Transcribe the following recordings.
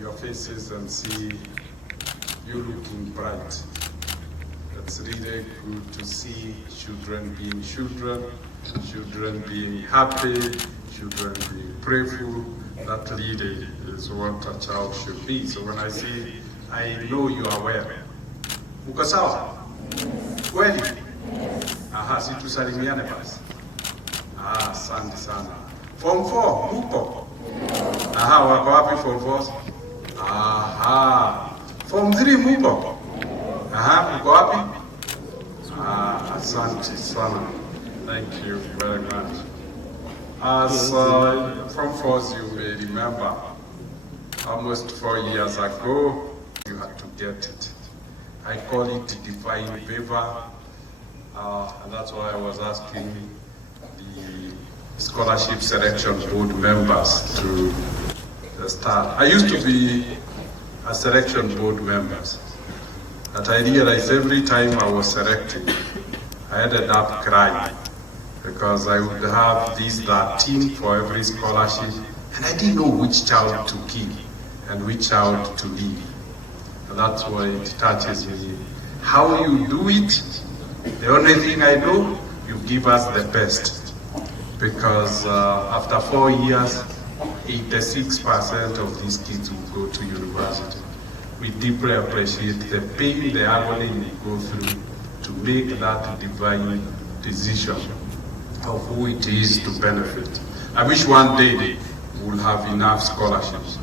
your faces and see you looking bright. It's really good to see children being children, children being happy, children being prayerful. That really is what a child should be. So when I see, I know you are well. Uko sawa? Kweli? Aha, si tusalimiane basi. Asante sana. Form 4, mupo? Aha, wako wapi Form 4? Aha. Form 3 mupo? Aha, uko wapi? Asante sana. Thank you very much. As from first you may remember, almost 4 years ago, you had to get it. I call it divine favor, and that's why I was asking the scholarship selection board members to start. I used to be a selection board member, but I realized every time I was selected, I ended up crying, because I would have these 13 for every scholarship, and I didn't know which child to keep and which child to leave. And that's why it touches me. How you do it, the only thing I know, you give us the best. Because after 4 years, 86% of these kids will go to university. We deeply appreciate the pain, the agony we go through to make that divine decision of who it is to benefit. I wish one day we'll have enough scholarships,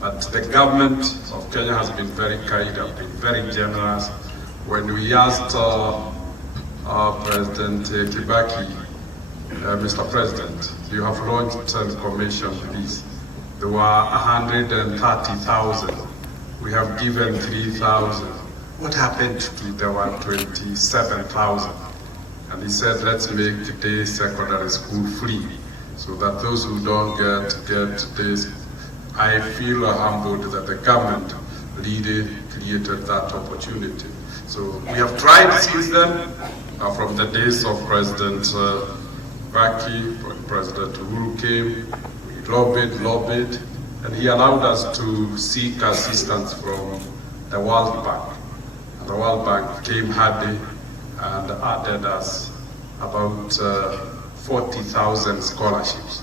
but the government of Kenya has been very kind, have been very generous. When we asked President Kibaki, Mr. President, you have launched a commission, please. There were 130,000. We have given 3,000. What happened to the 127,000? And he said, let's make the secondary school free, so that those who don't get this. I feel humbled that the government really created that opportunity. So we have tried since then, from the days of President Baki, when President Uhuru came, we lobbied, and he allowed us to seek assistance from the World Bank. And the World Bank came handy and added us about 40,000 scholarships.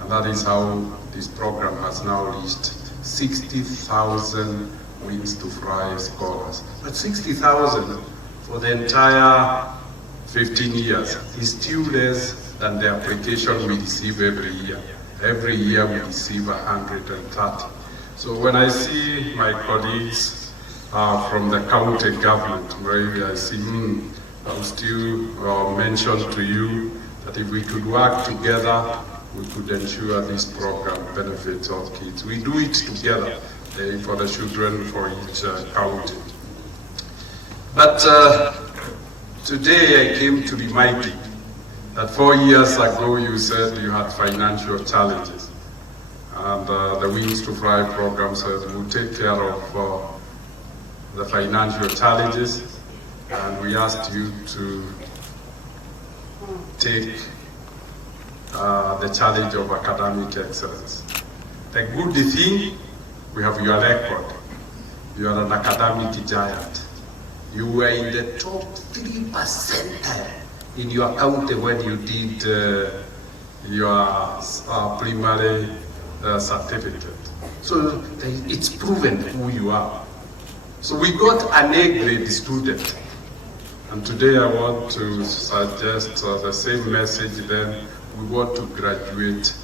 And that is how this program has now reached 60,000 Wings to Fly scholars. But 60,000 for the entire 15 years is still less than the application we receive every year. Every year we receive 130. So when I see my colleagues from the county government, where I see, I'll still mention to you that if we could work together, we could ensure this program benefits all kids. We do it together for the children for each county. But today I came to remind you that 4 years ago you said you had financial challenges. And the Wings to Fly program says we'll take care of the financial challenges, and we asked you to take the challenge of academic excellence. The good thing, we have your record. You are an academic giant. You were in the top 3% in your county when you did your primary certificate. So it's proven who you are. So we got an A grade student. And today I want to suggest the same message. Then we want to graduate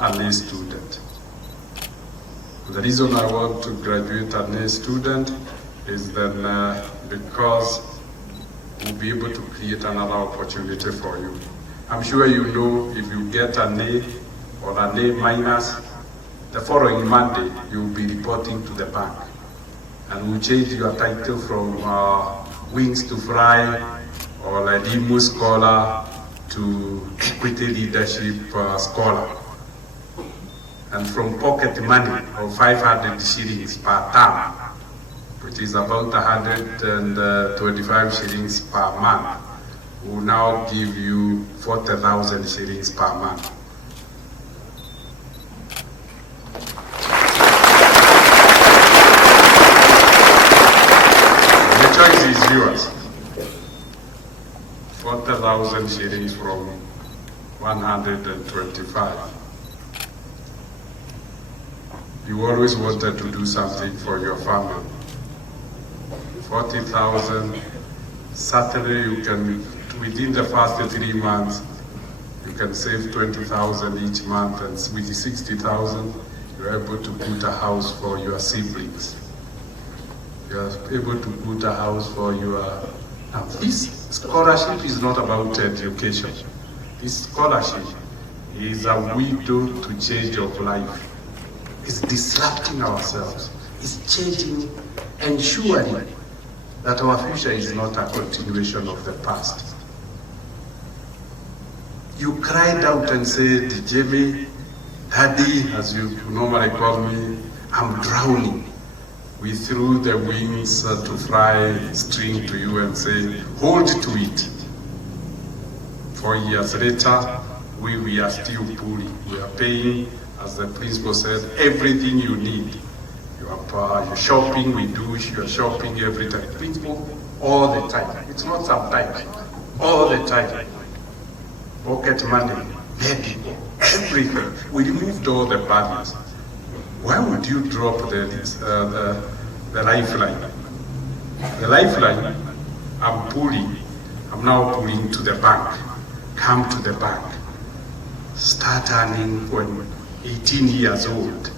an A student. The reason I want to graduate an A student is then because we'll be able to create another opportunity for you. I'm sure you know if you get an A or an A minus, the following Monday you'll be reporting to the bank. And we'll change your title from Wings to Fly or Ladimu Scholar to Equity Leadership Scholar. And from pocket money of 500 shillings per term, which is about 125 shillings per month, will now give you 40,000 shillings per month. 1,000 shillings from 125. You always wanted to do something for your family. 40,000, certainly you can, within the first 3 months, you can save 20,000 each month, and with the 60,000, you're able to put a house for your siblings. You're able to put a house for your... Now, this scholarship is not about education. This scholarship is a window to change of life. It's disrupting ourselves. It's changing, ensuring that our future is not a continuation of the past. You cried out and said, Jamie, Daddy, as you normally call me, I'm drowning. We threw the wings to fly string to you and say, hold to it. 4 years later, we are still pulling. We are paying, as the principal said, everything you need. Your shopping, we do your shopping every time. Principal, all the time. It's not sometimes, all the time. Pocket money, medical, everything. We removed all the barriers. Why would you drop the lifeline? The lifeline, I'm now pulling to the bank. Come to the bank. Start earning when 18 years old.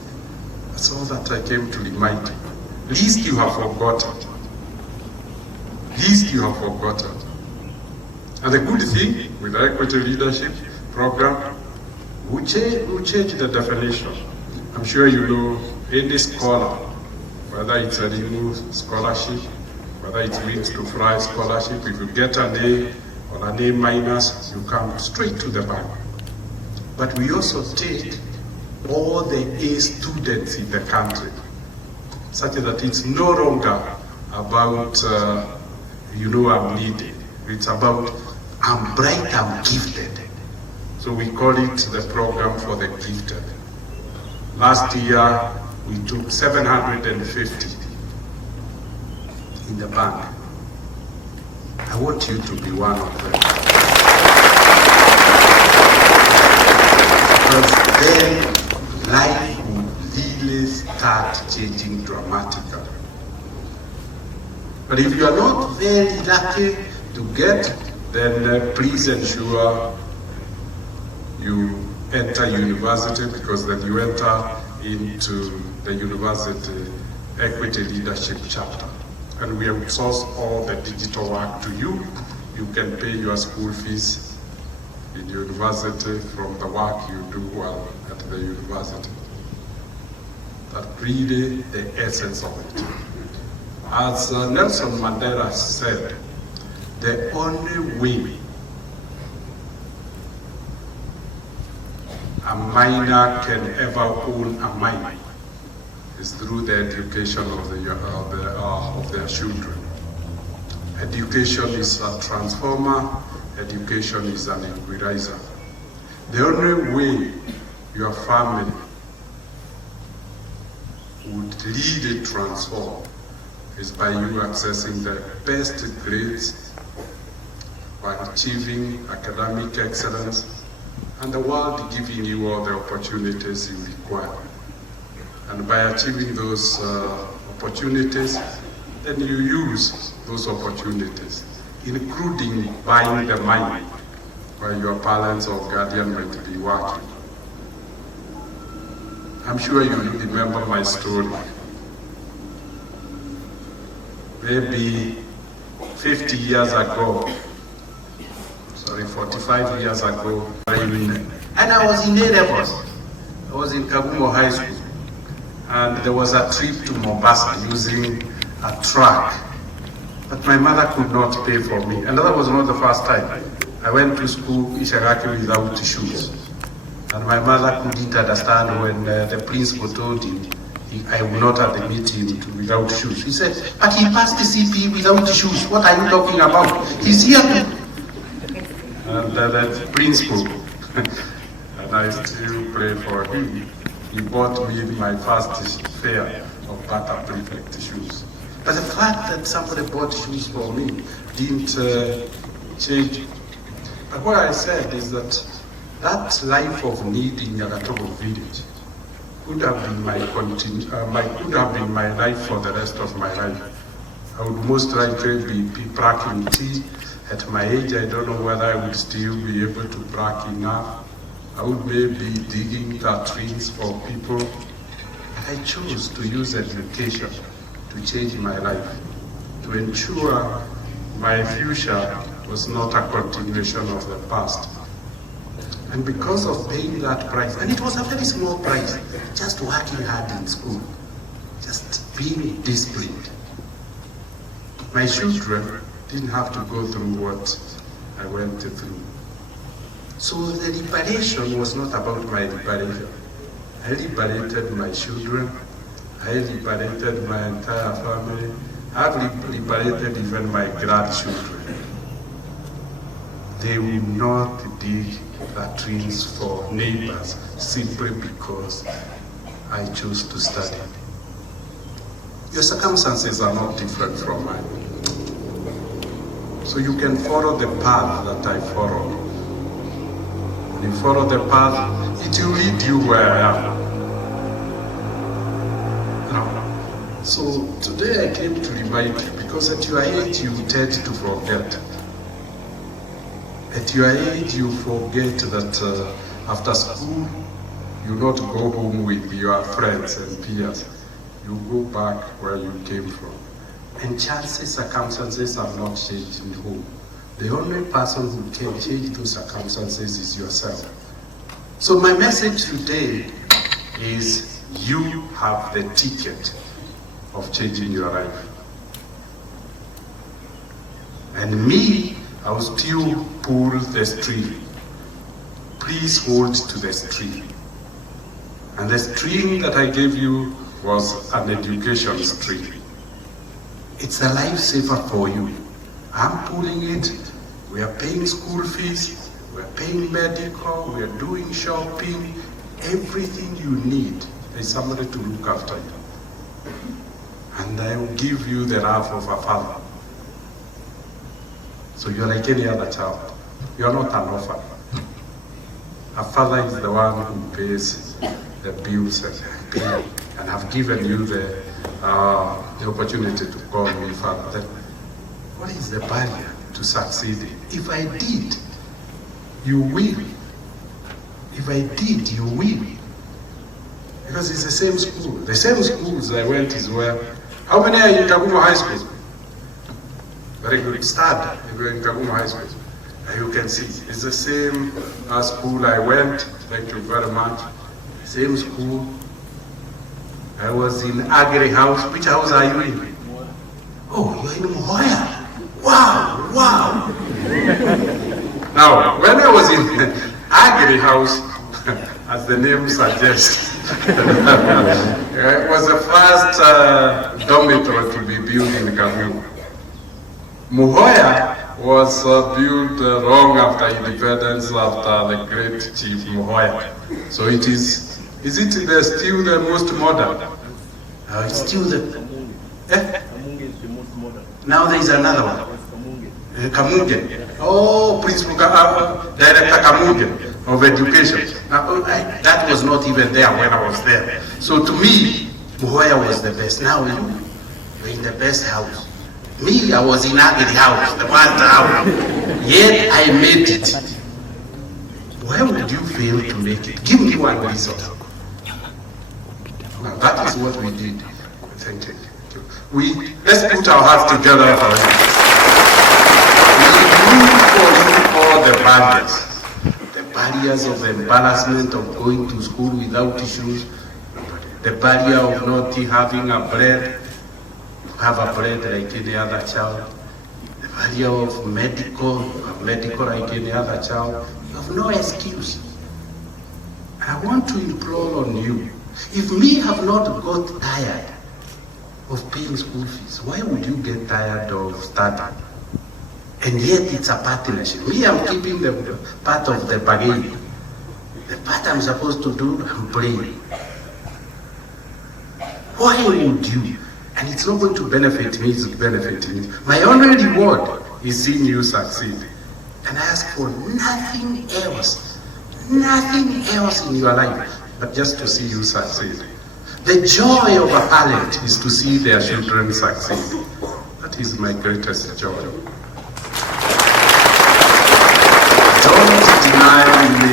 That's all that I came to remind you. Least you have forgotten. Least you have forgotten. And the good thing with the equity leadership program, we change the definition. I'm sure you know any scholar, whether it's a renewed scholarship, whether it's Wings to Fly scholarship, if you get an A or an A minus, you come straight to the bank. But we also take all the A students in the country, such that it's no longer about, I'm needed. It's about, I'm bright, I'm gifted. So we call it the program for the gifted. Last year, we took 750 in the bank. I want you to be one of them. Because then life will really start changing dramatically. But if you are not very lucky to get, then please ensure you enter university, because then you enter into the university equity leadership chapter. And we outsource all the digital work to you. You can pay your school fees in university from the work you do while at the university. That's really the essence of it. As Nelson Mandela said, the only way a minor can ever own a mine is through the education of their children. Education is a transformer, education is an equalizer. The only way your family would really transform is by you accessing the best grades, by achieving academic excellence, and the world giving you all the opportunities you require. And by achieving those opportunities, then you use those opportunities, including buying the mine where your parents or guardian might be working. I'm sure you remember my story. Maybe 50 years ago, 45 years ago, and I was in A-levels. I was in Kagumo High School, and there was a trip to Mombasa using a truck, but my mother could not pay for me, and that was not the first time. I went to school in Shagaki without shoes, and my mother couldn't understand when the principal told him I will not admit him without shoes. He said, but he passed the CP without shoes. What are you talking about? He's here to... And that principal, and I still pray for him. He bought me my first pair of Bata Prefect shoes. But the fact that somebody bought shoes for me didn't change But what I said is that that life of need in Nyagatogo village could have been could have been my life for the rest of my life. I would most likely be packing tea. At my age, I don't know whether I would still be able to pack enough. I would maybe digging latrines for people. I chose to use education to change my life, to ensure my future was not a continuation of the past. And because of paying that price, and it was a very small price, just working hard in school, just being disciplined, my children didn't have to go through what I went through. So the liberation was not about my liberation. I liberated my children, I liberated my entire family, I've liberated even my grandchildren. They will not dig latrines for neighbors simply because I chose to study. Your circumstances are not different from mine. So you can follow the path that I follow. When you follow the path, it will lead you where I am. Now, so today I came to remind you, because at your age you tend to forget. At your age you forget that after school you not go home with your friends and peers. You go back where you came from. And chances, circumstances are not changing home. The only person who can change those circumstances is yourself. So my message today is you have the ticket of changing your life. And me, I will still pull the string. Please hold to the string. And the string that I gave you was an education string. It's a lifesaver for you. I'm pulling it. We are paying school fees. We are paying medical. We are doing shopping. Everything you need, there's somebody to look after you. And I will give you the love of a father. So you're like any other child. You're not an orphan. A father is the one who pays the bills and have given you the opportunity to call me father. Then what is the barrier to succeeding? If I did, you will. If I did, you will. Because it's the same school. The same schools I went is where. How many are in Kagumo High School? Very good. Start in Kagumo High School. You can see it's the same school I went. Thank you very much. Same school. I was in Agri House. Which house are you in? Oh, you're in Mwangi. Wow, wow. Now, when I was in Agri House, as the name suggests, it was the first dormitory to be built in Kagumo. Muhoya was built long after independence, after the great Chief Muhoya. So it is it still the most modern? It's still the... is the most modern. Now there is another one. Kamunge. Oh, Principal Director Kamunge of Education. Now, that was not even there when I was there. So to me, Muhoya was the best. Now you're in the best house. Me, I was in Agri House, the master house. Yet I made it. Why would you fail to make it? Give me one reason. Now that is what we did. Thank you. Let's put our hearts together for it. We remove for you all the barriers. The barriers of the embarrassment of going to school without issues. The barrier of not having a bread. Have a bread like any other child. The barrier of medical like any other child. You have no excuse. I want to implore on you. If me have not got tired of paying school fees, why would you get tired of studying? And yet it's a partnership. Me, I'm keeping the part of the bargain. The part I'm supposed to do, I'm playing. Why would you? And it's not going to benefit me, it's benefiting you. My only reward is seeing you succeed. and ask for nothing else in your life, but just to see you succeed. The joy of a parent is to see their children succeed. That is my greatest joy. Don't deny me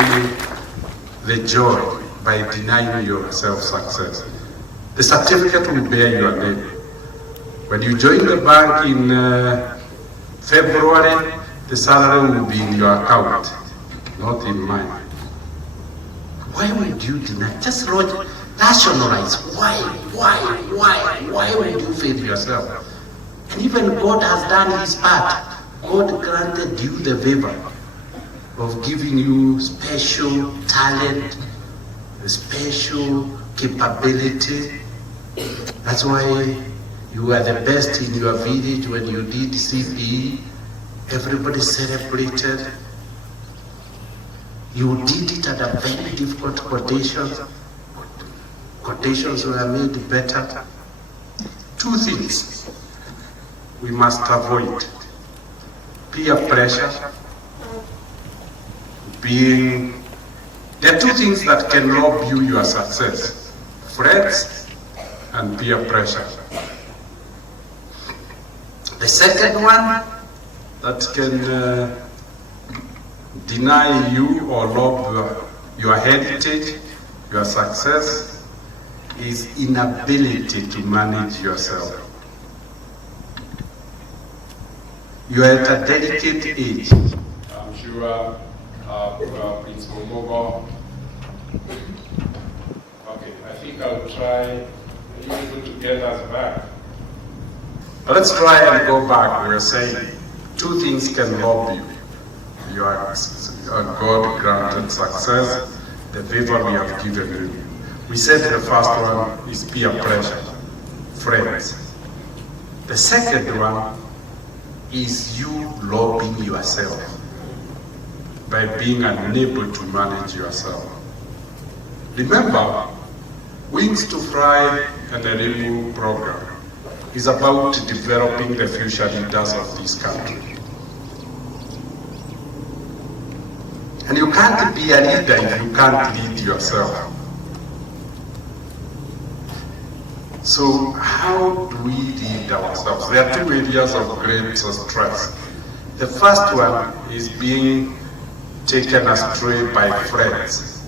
the joy by denying yourself success. The certificate will bear your name. When you join the bank in February, the salary will be in your account, not in mine. Why would you deny? Just rationalize. Why would you fail yourself? And even God has done his part. God granted you the favor of giving you special talent, special capability. That's why you are the best in your village. When you did CPE, everybody celebrated. You did it under very difficult conditions. Conditions were made better. Two things we must avoid: peer pressure. There are two things that can rob you your success: friends and peer pressure. The second one that can deny you or rob your heritage, your success, is inability to manage yourself. You are at a delicate age. I'm sure Prince Momogo. Okay, I think I'll try. Are you able to get us back? But let's try and go back. We were saying two things can rob you: your God-granted success, the favor we have given you. We said the first one is peer pressure, friends. The second one is you robbing yourself by being unable to manage yourself. Remember, Wings to Fly and the Rainbow program is about developing the future leaders of this country. And you can't be a leader if you can't lead yourself. So how do we lead ourselves? There are two areas of great stress. The first one is being taken astray by friends.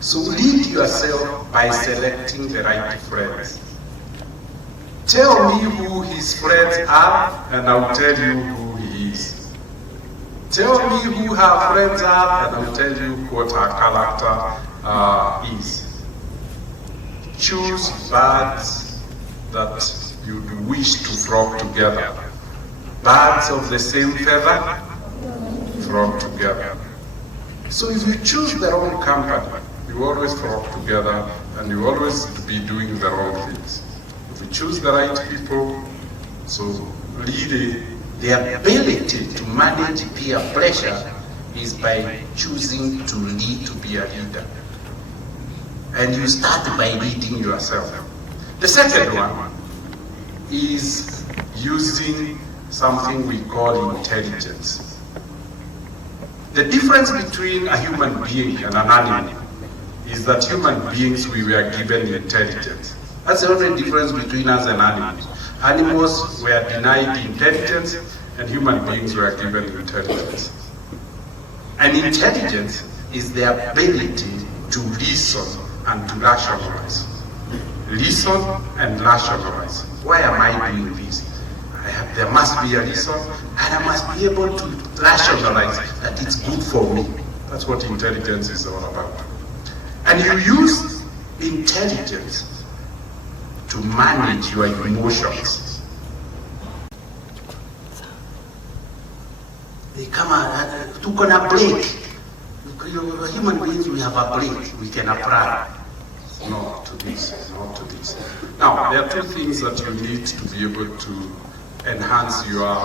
So lead yourself by selecting the right friends. Tell me who his friends are, and I'll tell you who he is. Tell me who her friends are, and I'll tell you what her character is. Choose birds that you wish to flock together. Birds of the same feather flock together. So if you choose the wrong company, you always flock together and you always be doing the wrong things. If you choose the right people, so really the ability to manage peer pressure is by choosing to lead, to be a leader. And you start by leading yourself. The second one is using something we call intelligence. The difference between a human being and an animal is that human beings, we were given intelligence. That's the only difference between us and animals. Animals were denied intelligence, and human beings were given intelligence. And intelligence is the ability to reason and to rationalize. Listen and rationalize. Why am I doing this? There must be a reason, and I must be able to rationalize that it's good for me. That's what intelligence is all about. And you use intelligence to manage your emotions. Come on, to gonna break. Human beings, we have a break. We can apply. No to this, not to this. Now, there are two things that you need to be able to enhance your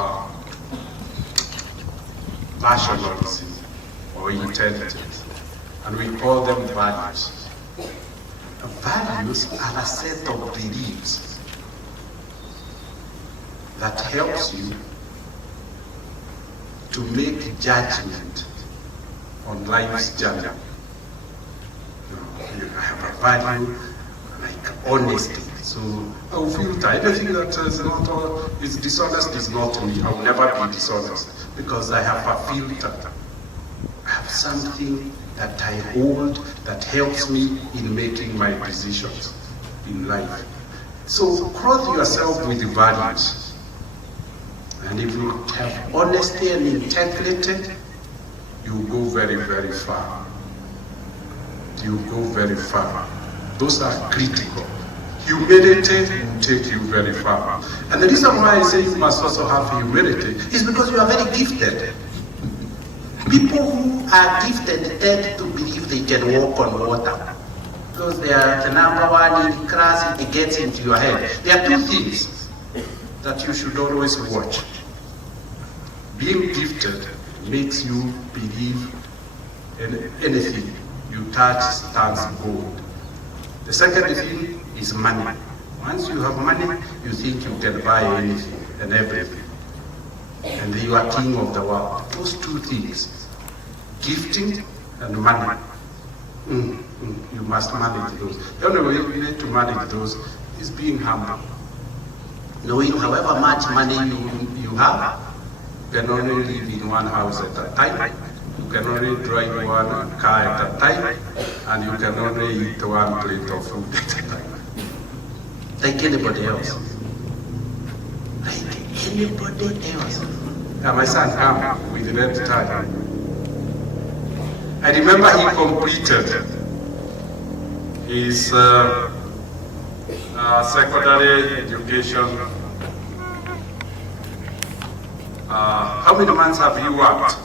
rationalism or intelligence, and we call them values. Values are a set of beliefs that helps you to make judgment on life's journey. I have a value like honesty. So I will filter anything that is dishonest is not me. I will never be dishonest because I have a filter. I have something that I hold that helps me in making my decisions in life. So clothe yourself with values. And if you have honesty and integrity, you go very, very far. You go very far. Those are critical. Humility will take you very far. And the reason why I say you must also have humility is because you are very gifted. People who are gifted tend to believe they can walk on water. Because they are the number one in class, it gets into your head. There are two things that you should always watch. Being gifted makes you believe in anything you touch turns gold. The second thing is money. Once you have money, you think you can buy anything and everything. And you are king of the world. Those two things, gifting and money, you must manage those. The only way you need to manage those is being humble. Knowing however much money you have, you can only live in one house at a time. You can only drive one car at a time, and you can only eat one plate of food at a time. Like anybody else. Like anybody else. Yeah, my son came with red tie. I remember he completed his secondary education. How many months have you worked?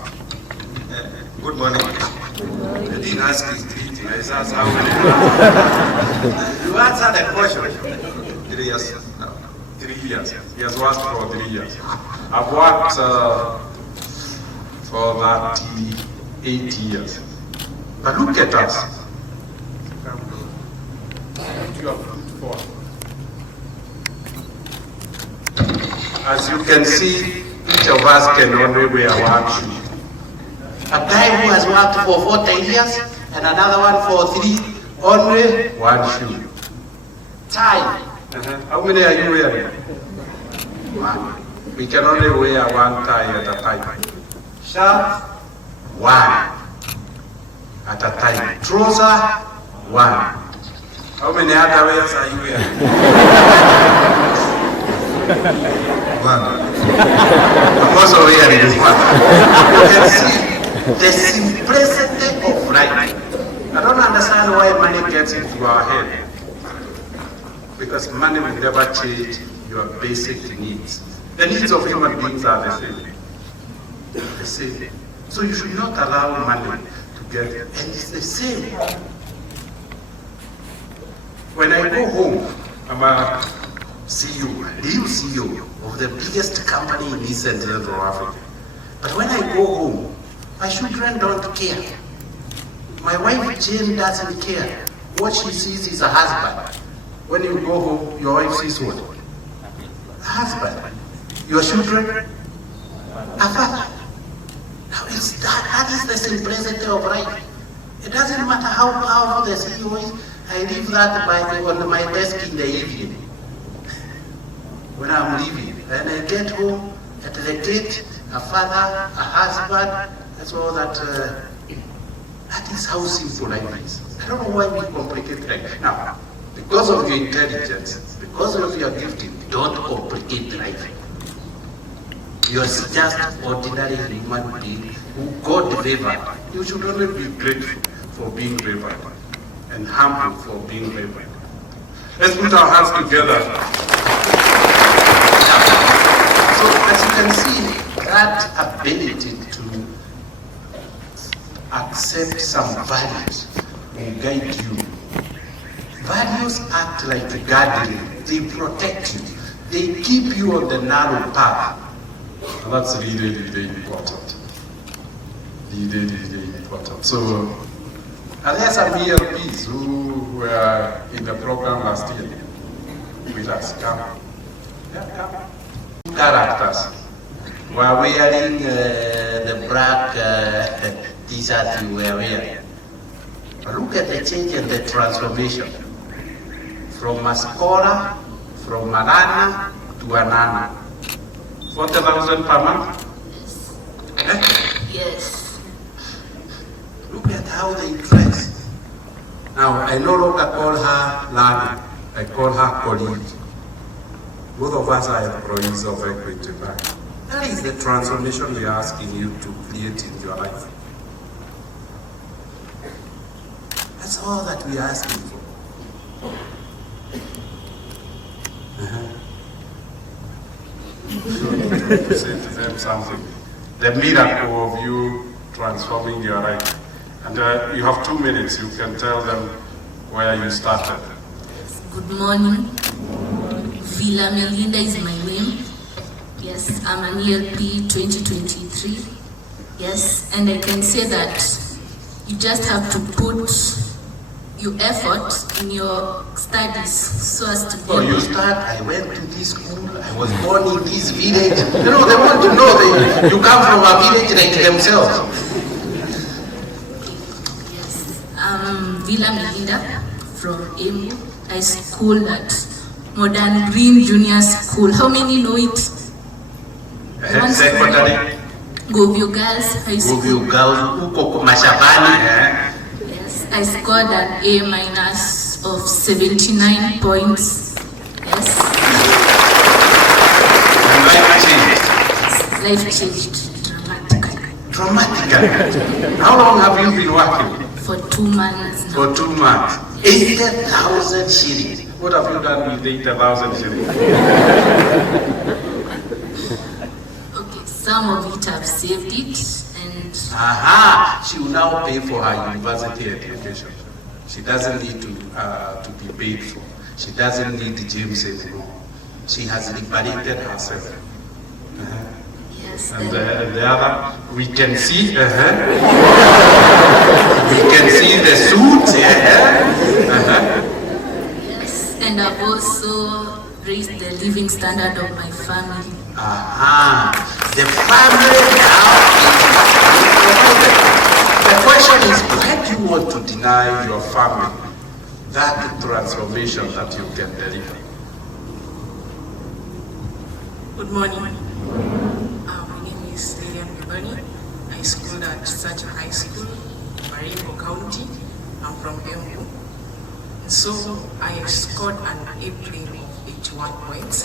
Good morning. I didn't ask his greeting. I asked how many months. You answered the question. 3 years. 3 years. He has worked for 3 years. I've worked for 38 years. But look at us. As you can see, each of us can only wear one shoe. A guy who has worked for 40 years and another one for 3, only one shoe. Tie. How many are you wearing? One. We can only wear one tie at a time. Shirt, one at a time. Trouser, one. How many other wears are you wearing? One. I'm also wearing this one. You can see the simplicity of life. I don't understand why money gets into our head. Because money will never change your basic needs. The needs of human beings are the same. The same. So you should not allow money to get it. And it's the same. When I go home, I'm a CEO, a real CEO of the biggest company in East and Central Africa. But when I go home, my children don't care. My wife Jane doesn't care. What she sees is a husband. When you go home, your wife sees what? A husband. Your children? A father. Now it's that is the simplicity of life. It doesn't matter how powerful the CEO is. I leave that on my desk in the evening when I'm leaving. And I get home at the gate, a father, a husband. That's all that. That is how simple life is. I don't know why we complicate life. Now, because of your intelligence, because of your gifting, don't complicate life. You are just ordinary human being who God favored. You should only be grateful for being favored and humble for being favored. Let's put our hands together. So as you can see, that ability to accept some values will guide you. Values act like a guardian. They protect you. They keep you on the narrow path. And that's really, really important. Really important. So, and there are some ELPs who were in the program last year with us. Come. Yeah, come. Characters were wearing black t-shirt you were wearing. Look at the change and the transformation. From a scholar, from a runner to a nana. 40,000 per month? Yes. Look at how they dress. Now, I no longer call her Lana, I call her colleague. Both of us are employees of Equity Bank. That is the transformation we are asking you to create in your life. That's all that we are asking for. Say to them something. The miracle of you transforming your life. And you have 2 minutes. You can tell them where you started. Good morning. Villa Melinda is my name. Yes, I'm an ELP 2023. Yes, and I can say that you just have to put your effort in your studies so as to be. Oh, you start, I went to this school, I was born in this village. You know, they want to know that you come from a village like themselves. Yes, I'm Villa Melinda from Embu. I school at Modern Green Junior School. How many know it? Secondary. Kangaru Girls High School. Kangaru Girls, uko mashambani. Yes, I scored an A- of 79 points. Yes. Life changed. Life changed dramatically. Dramatically. How long have you been working? For 2 months now. For 2 months. 80,000 shillings. What have you done with 80,000 shillings? Okay, some of it I've saved it, and Aha! She will now pay for her university education. She doesn't need to be paid for. She doesn't need the James anymore. She has liberated herself. yes, And then the other, We can see, we can see the suits. yes, and I've also raised the living standard of my family. Aha! The family now is. The question is, why do you want to deny your family that transformation that you can deliver? Good morning. My name is Lilian Bibani. I schooled at Sacha High School, Maringo County. I'm from Embu. So I scored an A grade of 81 points.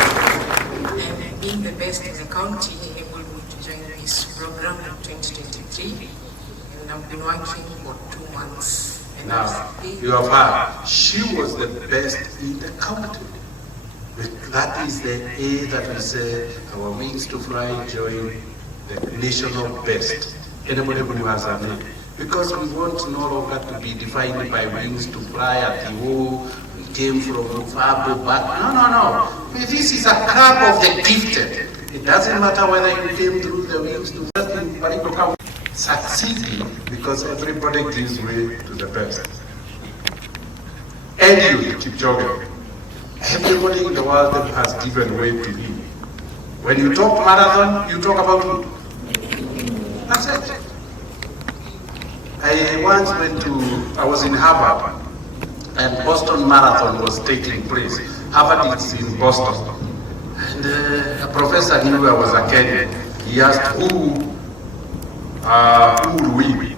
And being the best in the county enabled me to join this program in 2023. And I've been working for 2 months. And Now, you have heard, she was the best in the county. That is the A that we say, our wings to fly join the national best. Anybody who has a name. Because we want no longer to be defined by wings to fly at the O, we came from Fabo back. No. This is a club of the gifted. It doesn't matter whether you came through the wings to fly. Succeeding because everybody gives way to the best. and you, Kipchoge. Everybody in the world has given way to you. When you talk marathon, you talk about who? That's it. I once I was in Harvard, and Boston Marathon was taking place. Harvard is in Boston. And a professor knew I was a Kenyan. He asked, who would win?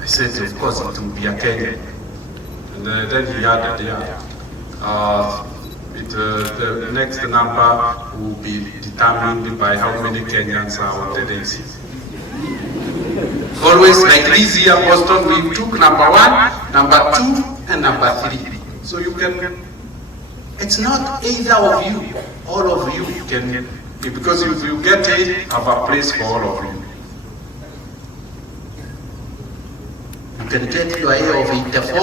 I said, of course, it will be a Kenyan. And then he added, the next number will be determined by how many Kenyans are on the race. Always like this year, Boston, we took number 1, number 2, and number 3. So you can, it's not either of you, all of you can, because if you get A, have a place for all of you. You can get your A of Inter 4,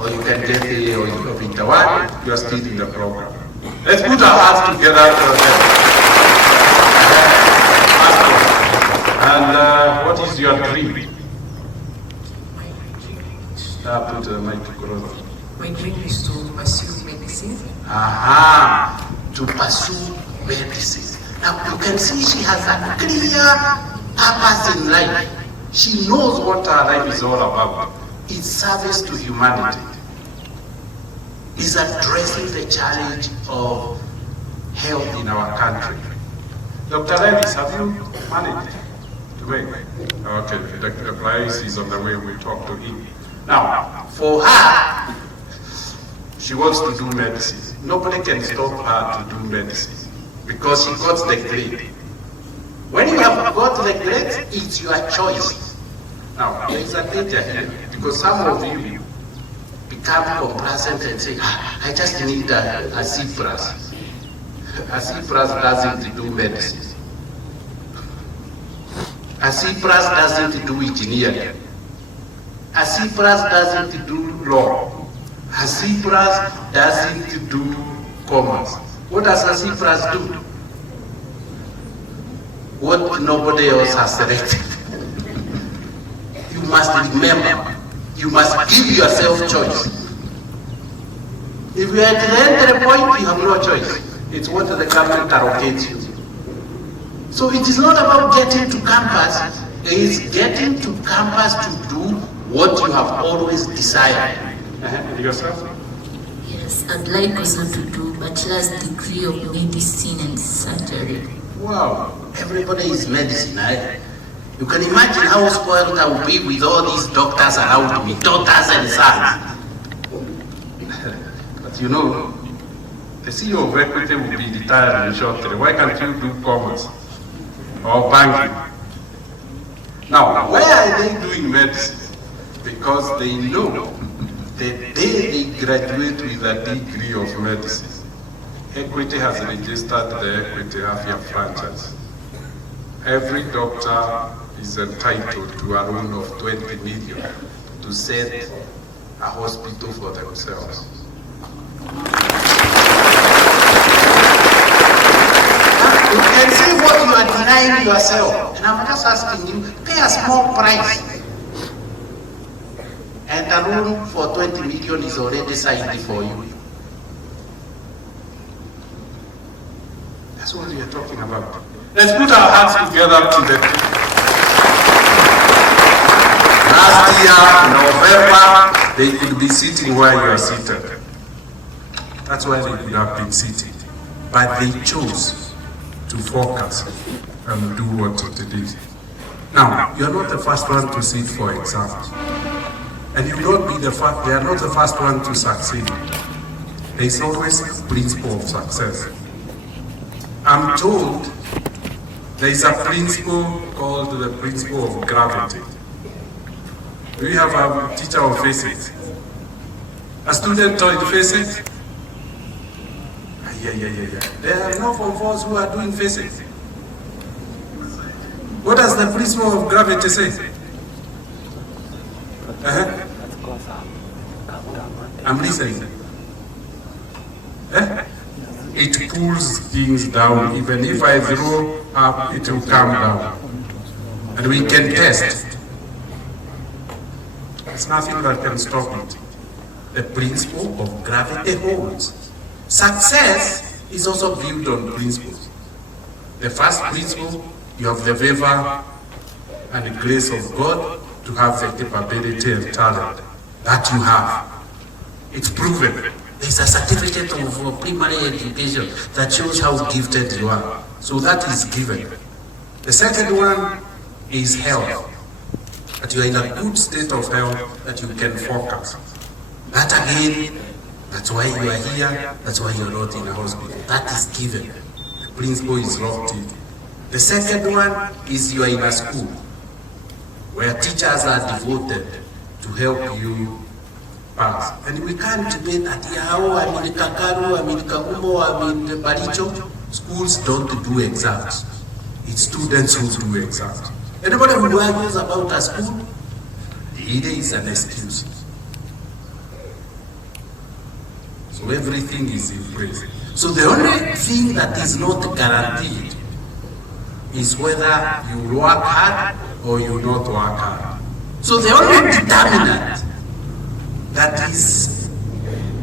or you can get A of Inter 1, you are still in the program. Let's put our hands together. And what is your dream? My dream is Put the mic closer. My dream is to pursue medicine. aha, to pursue medicine. Now you can see she has a clear purpose in life. She knows what her life is all about. It's service to humanity. It's addressing the challenge of health in our country. Dr. Ellis, have you managed to make? Okay, Dr. Ellis is on the way, we'll talk to him. Now, for her, she wants to do medicine. Nobody can stop her to do medicine because she got the grade. When you have got the grade, it's your choice. Now, there is a danger here because some of you become complacent and say, I just need a C+. A C+ doesn't do medicine. A C+ doesn't do engineering. A C+ doesn't do law. A C+ doesn't do commerce. What does a C+ do? What nobody else has selected. You must remember, you must give yourself choice. If you are at the end of the point, you have no choice. It's what the government allocates you. So it is not about getting to campus, it's getting to campus to do what you have always desired. Yourself? Yes, I'd like also to do bachelor's degree of medicine and surgery. Wow, everybody is medicine, eh? You can imagine how spoiled I will be with all these doctors around me, daughters and sons. But you know, the CEO of Equity will be retired shortly. Why can't you do commerce or banking? Now, why are they doing medicine? Because they know the day they graduate with a degree of medicine, Equity has registered the Equity half-year franchise. Every doctor is entitled to a loan of 20 million to set a hospital for themselves. You can see what you are denying yourself. And I'm just asking you, pay a small price. And a loan for 20 million is already signed for you. That's what we are talking about. Let's put our hands together to the... Last year, November, they could be sitting where you are seated. That's why they could have been seated. But they chose to focus and do what it is. Now, you are not the first one to sit for exams. And you will not be the first, they are not the first one to succeed. There is always a principle of success. I'm told there is a principle called the principle of gravity. We have a teacher of physics. A student taught physics. Yeah. There are no Form 4s who are doing physics. What does the principle of gravity say? I'm listening. It pulls things down. Even if I throw up, it will come down. And we can test. There's nothing that can stop it. The principle of gravity holds. Success is also built on principles. The first principle, you have the favor and the grace of God to have the capability and talent that you have. It's proven. There's a certificate of primary education that shows how gifted you are. So that is given. The second one is health. That you are in a good state of health, that you can focus. That again, that's why you are here, that's why you're not in a hospital. That is given. The principle is locked in. The second one is you are in a school where teachers are devoted to help you pass. And we can't debate that, I'm in Kangaru, I'm in Kagumo, I'm in Baricho. Schools don't do exams. It's students who do exams. Anybody who argues about a school, it is an excuse. So everything is in place. So the only thing that is not guaranteed is whether you work hard or you not work hard. So the only determinant that is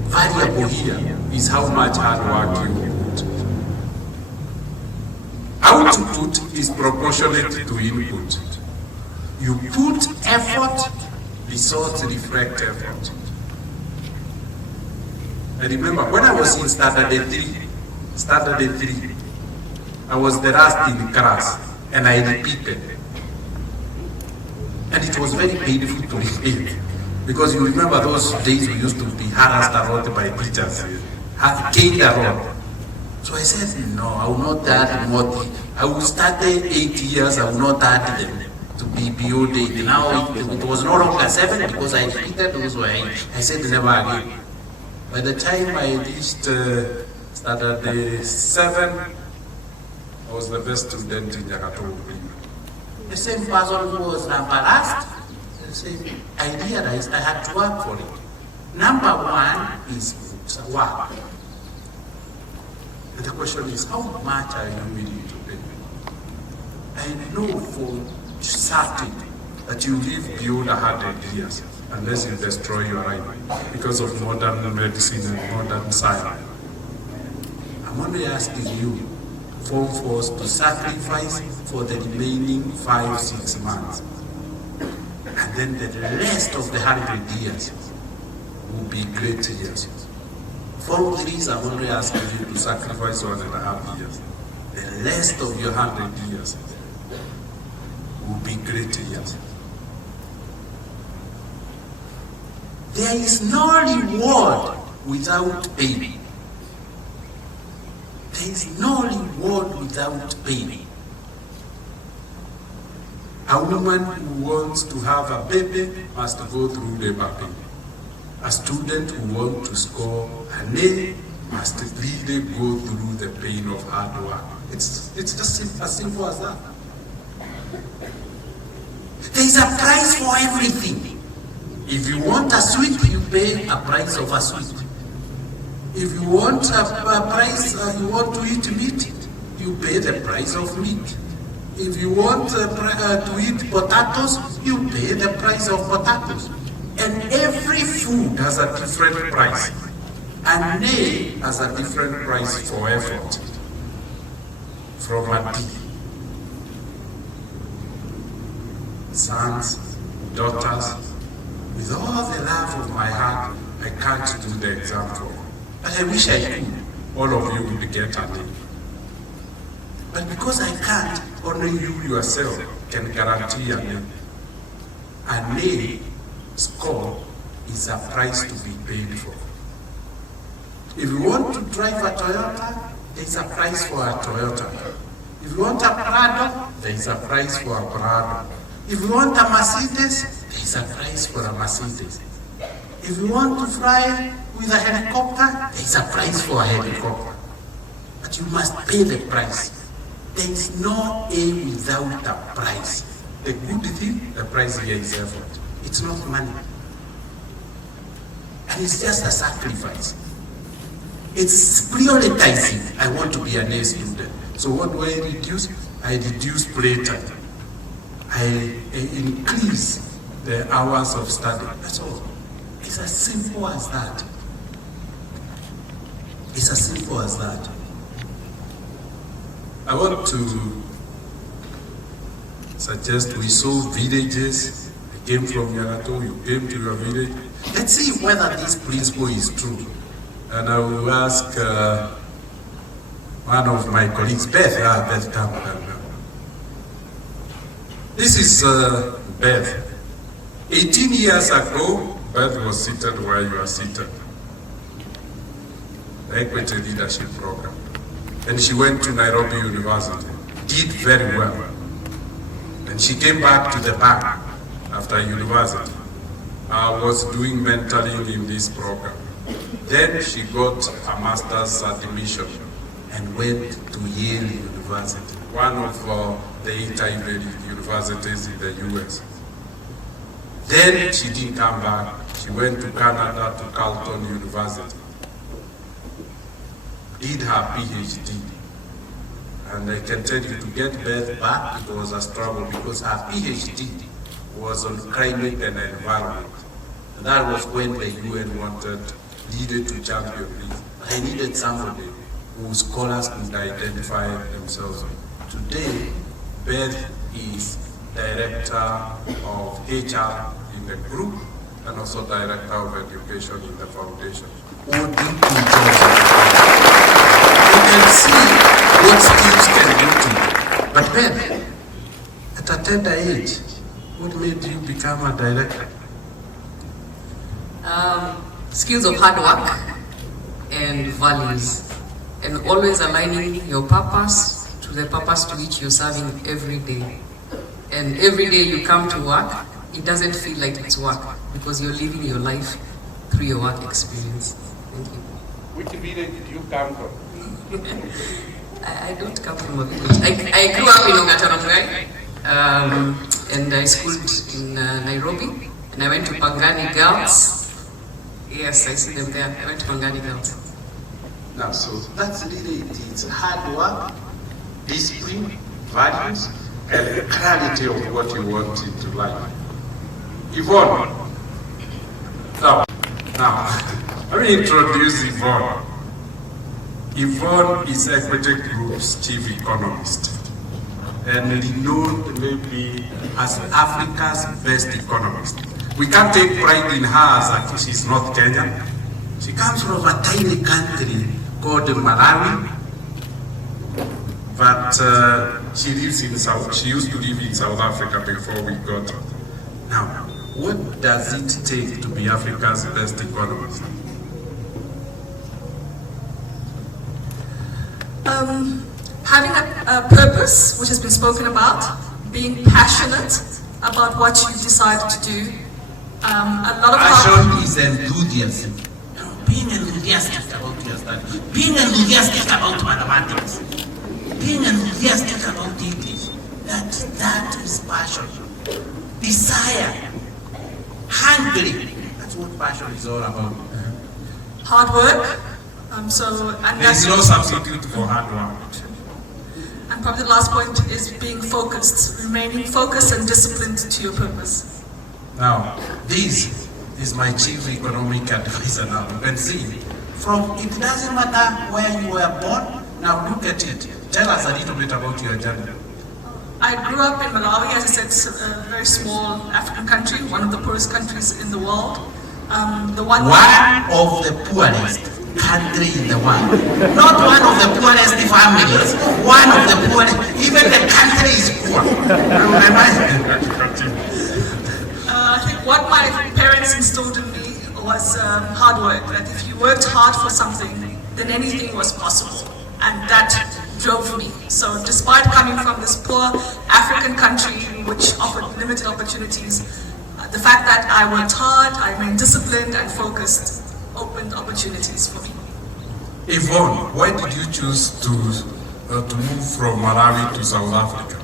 variable here is how much hard work you put. Output is proportionate to input. You put effort, results reflect effort. I remember when I was in standard 3, I was the last in the class, and I repeated. And it was very painful to repeat, because you remember those days we used to be harassed a lot by teachers, caned a lot. So I said, no, I will not add more. I will start 8 years, I will not add them to be beyond 8. Now it was no longer 7 because I repeated those were 8. I said never again. By the time I reached standard 7, I was the best student in Yagato. The same person who was number last, I realized I had to work for it. Number 1 is work. And the question is, how much are you willing to pay? I know for certain that you live beyond 100 years unless you destroy your life because of modern medicine and modern science. I'm only asking you, Form 4s, to sacrifice for the remaining 5-6 months. And then the rest of the 100 years will be great years. Form 3s, I'm only asking you to sacrifice 1.5 years. The rest of your 100 years will be great years. There is no reward without pain. There is no reward without pain. A woman who wants to have a baby must go through labor pain. A student who wants to score an A must really go through the pain of hard work. It's just as simple as that. There is a price for everything. If you want a sweet, you pay a price of a sweet. If you want a price, you want to eat meat, you pay the price of meat. If you want to eat potatoes, you pay the price of potatoes. And every food has a different price. And A has a different price for effort from a D. Sons, daughters, with all the love of my heart, I can't do the exam for you. But I wish I could. All of you will get a name. But because I can't, only you yourself can guarantee a name. A name score is a price to be paid for. If you want to drive a Toyota, there is a price for a Toyota. If you want a Prado, there is a price for a Prado. If you want a Mercedes, there is a price for a Mercedes. If you want to fly with a helicopter, there is a price for a helicopter. But you must pay the price. There is no A without a price. The good thing, the price here is effort. It's not money. And it's just a sacrifice. It's prioritizing. I want to be an A student. So what do I reduce? I reduce playtime. I increase the hours of study. That's all. It's as simple as that. It's as simple as that. I want to suggest we saw villages. I came from Yagato, you came to your village. Let's see whether this principle is true. And I will ask one of my colleagues, Beth. Beth, come. This is Beth. 18 years ago, Beth was seated where you are seated. The Equity Leadership Program. And she went to Nairobi University, did very well. And she came back to the bank after university. Was doing mentoring in this program. Then she got a master's admission and went to Yale University, one of the 8 Ivy League universities in the US. Then she didn't come back. She went to Canada to Carleton University, did her PhD. And I can tell you, to get Beth back, it was a struggle because her PhD was on climate and environment. And that was when the UN needed to champion me. I needed somebody whose scholars could identify themselves to Today, Beth is Director of HR in the group and also Director of Education in the foundation. What do you can see what skills can do to you. But Beth, at a tender age, what made you become a director? Skills of hard work and values, and always aligning your purpose to the purpose to which you're serving every day. And every day you come to work, it doesn't feel like it's work because you're living your life through your work experience. Thank you. Which village did you come from? I don't come from a village. I grew up in Ongatarongai, and I schooled in Nairobi, and I went to Kangaru Girls. Yes, I see them there. I went to Kangaru Girls. Now, so that's really it. It's hard work, discipline, values, and clarity of what you want into life. Yvonne. Now, let me introduce Yvonne. Yvonne is Equity Group's chief economist and renowned maybe as Africa's best economist. We can't take pride in her as she's not Kenyan. She comes from a tiny country called Malawi, but she lives in she used to live in South Africa before we got her. Now, what does it take to be Africa's best economist? Having a purpose, which has been spoken about, being passionate about what you decide to do. A lot of Passion is enthusiasm. Being enthusiastic about your study. Being enthusiastic about mathematics. Being enthusiastic about English. That is passion. Desire. Hungry. That's what passion is all about. hard work. There's no substitute for hard work. And probably the last point is being focused, remaining focused and disciplined to your purpose. Now, this is my chief economic advisor now. You can see, It doesn't matter where you were born. Now look at it. Tell us a little bit about your journey. I grew up in Malawi, as I said, it's a very small African country, one of the poorest countries in the world. One of the poorest country in the world. Not one of the poorest families. One of the poorest. Even the country is poor. I think what my parents instilled in me was hard work. That if you worked hard for something, then anything was possible. And that drove me. So despite coming from this poor African country which offered limited opportunities, the fact that I worked hard, I remained disciplined and focused, opened opportunities for me. Yvonne, why did you choose to move from Malawi to South Africa?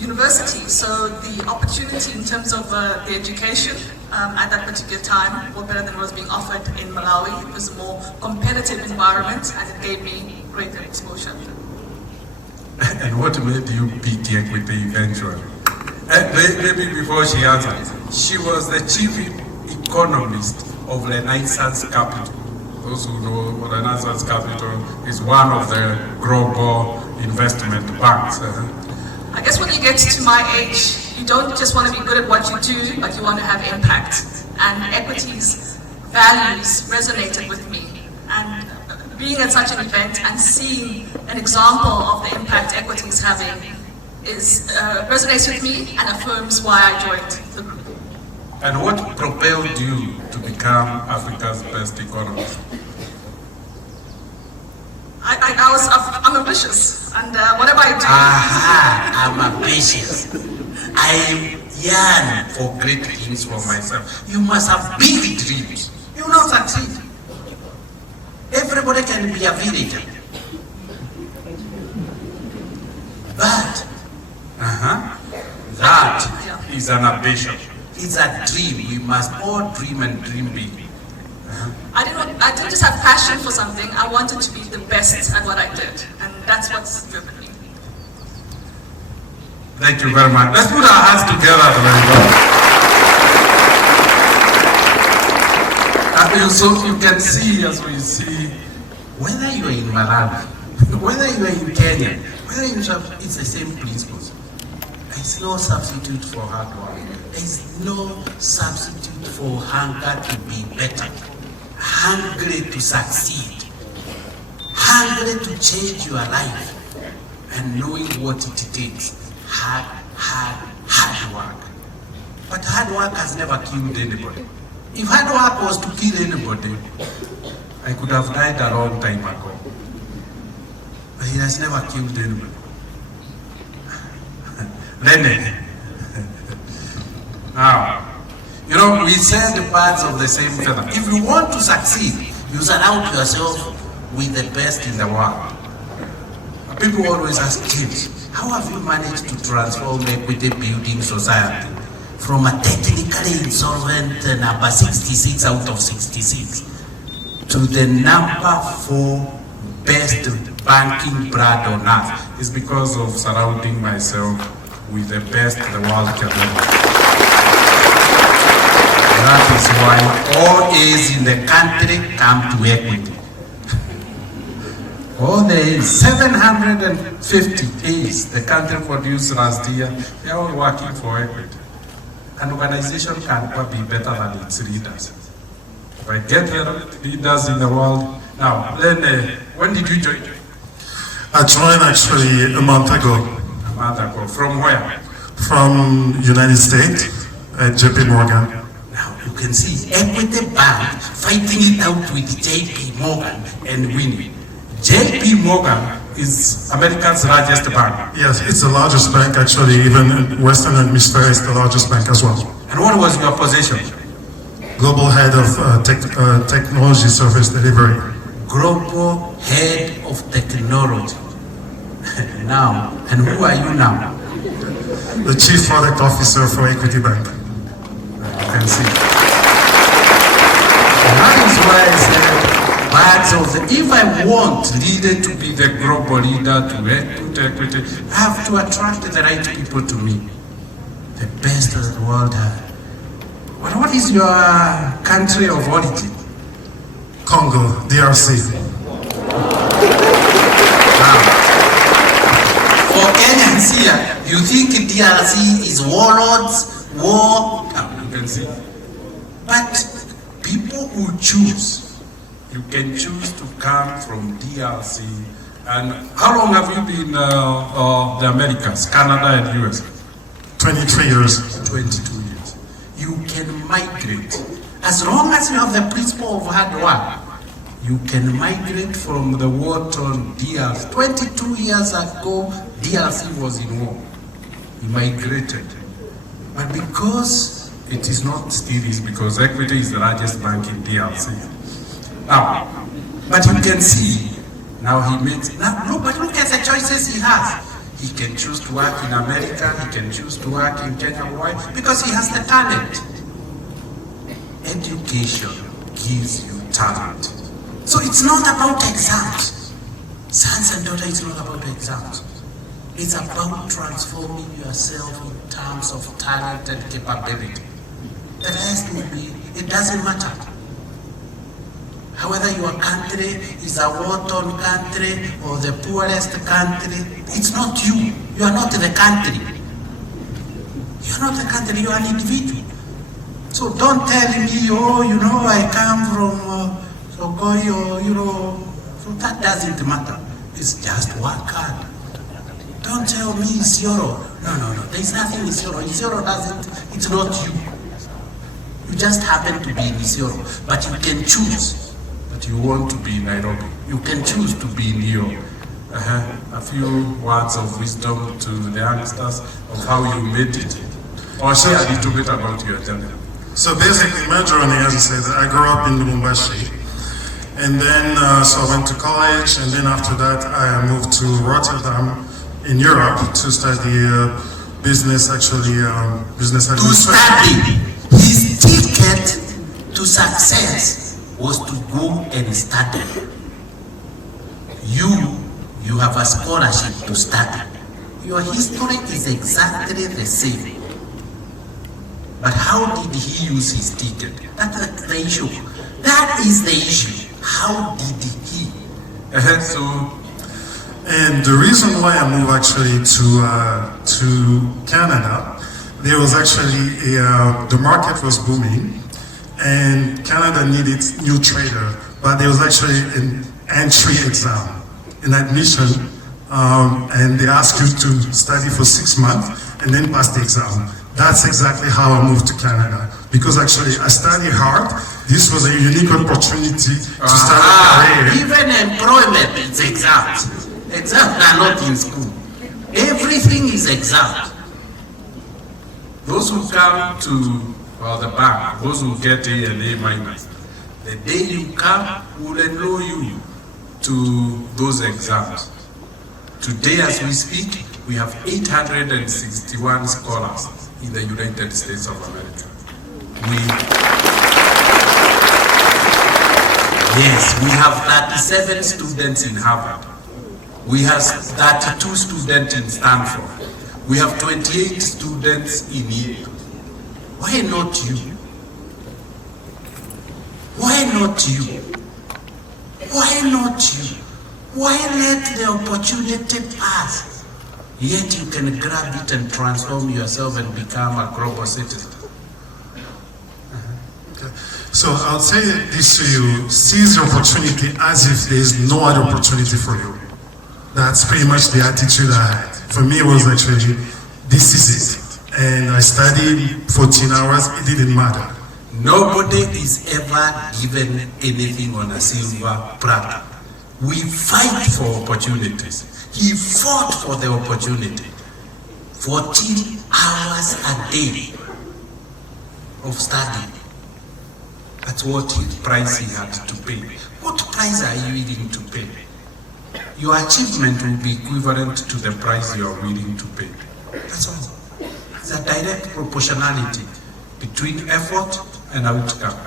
University, so the opportunity in terms of the education at that particular time was better than what was being offered in Malawi. It was a more competitive environment and it gave me greater exposure. And what made you pick equity eventually? Maybe before she answers, she was the chief economist of Renaissance Capital. Those who know Renaissance Capital is one of the global investment banks. I guess when you get to my age, you don't just want to be good at what you do, but you want to have impact. And equities values resonated with me. And being at such an event and seeing an example of the impact equity is having resonates with me and affirms why I joined the group. And what propelled you to become Africa's best economist? I'm ambitious, and whatever I do. I'm ambitious. I yearn for great things for myself. You must have big dreams. You will not succeed. Everybody can be a villager. But that is an ambition. It's a dream. We must all dream and dream big. I didn't just have passion for something. I wanted to be the best at what I did, and that's what's driven me. Thank you very much. Let's put our hands together to very well. So you can see, as we see, whether you are in Malawi Whether you are in Kenya, whether in South, it's the same principles. There is no substitute for hard work. There is no substitute for hunger to be better, hungry to succeed, hungry to change your life, and knowing what it takes. Hard work. But hard work has never killed anybody. If hard work was to kill anybody, I could have died a long time ago. But it has never killed anybody. Now, we said birds of the same feather. If you want to succeed, you surround yourself with the best in the world. People always ask, James, how have you managed to transform Equity Building Society from a technically insolvent number 66 out of 66 to the number 4 best banking brand on earth? It's because of surrounding myself with the best the world can ever. That is why all A's in the country come to Equity. All the A's, 750 A's the country produced last year, they are all working for Equity. An organization can never be better than its leaders. If I get the leaders in the world, now, then, when did you join? I joined actually a month ago. A month ago. From where? From United States, at JP Morgan. Now, you can see Equity Bank fighting it out with JP Morgan and winning. JP Morgan is America's largest bank. Yes, it's the largest bank actually, even in Western Hemisphere is the largest bank as well. And what was your position? Global Head of Technology Service Delivery. Global Head of Technology. Now, and who are you now? The Chief Product Officer for Equity Bank. You can see. And that is why I said, if I want leader to be the global leader to put equity, I have to attract the right people to me. The best that the world has. But what is your country of origin? Congo, DRC. Now, for Kenyans here, you think DRC is warlords, war? You can see. But people who choose, you can choose to come from DRC. And how long have you been the Americas, Canada and US? 23 years. 22 years. You can migrate. As long as you have the principle of hard work, you can migrate from the war-torn DRC. 22 years ago, DRC was in war. You migrated. But because it is not still is, because Equity is the largest bank in DRC. Now, but you can see, now he makes, no, but look at the choices he has. He can choose to work in America, he can choose to work in Kenya. Why? Because he has the talent. Education gives you talent. So it's not about exams. Sons and daughters, it's not about exams. It's about transforming yourself in terms of talent and capability. The rest will be, it doesn't matter. Whether your country is a war-torn country or the poorest country, it's not you. You are not the country. You are not the country, you are an individual. So don't tell me, I come from Sokoi or, so that doesn't matter. It's just work hard. Don't tell me Isiolo. No. There's nothing Isiolo. Isiolo it's not you. You just happen to be in Isiolo, but you can choose. But you want to be in Nairobi. You can choose to be in New York. A few words of wisdom to the youngsters of how you made it. Or share a little bit about your journey. So basically my journey, as I said, I grew up in Lubumbashi. And then, so I went to college, and then after that I moved to Rotterdam in Europe to study business administration. To study. His ticket to success was to go and study. You have a scholarship to study. Your history is exactly the same. But how did he use his ticket? That's the issue. That is the issue. How did he? So And the reason why I moved actually to Canada, there was actually the market was booming, and Canada needed new trader, but there was actually an entry exam, an admission, and they asked you to study for 6 months and then pass the exam. That's exactly how I moved to Canada, because actually I studied hard. This was a unique opportunity to start a career. Even employment is exams. Exams are not in school. Everything is exam. Those who come to the bank, those who get A and A minus, the day you come, will enroll you to those exams. Today, as we speak, we have 861 scholars in the United States of America. We have 37 students in Harvard. We have 32 students in Stanford. We have 28 students in Yale. Why not you? Why not you? Why not you? Why let the opportunity pass? Yet you can grab it and transform yourself and become a global citizen. So I'll say this to you, seize the opportunity as if there is no other opportunity for you. That's pretty much the attitude I had. For me, it was actually, this is it. And I studied 14 hours, it didn't matter. Nobody is ever given anything on a silver platter. We fight for opportunities. He fought for the opportunity. 14 hours a day of study. That's what price he had to pay. What price are you willing to pay? Your achievement will be equivalent to the price you are willing to pay. That's all. It's a direct proportionality between effort and outcome.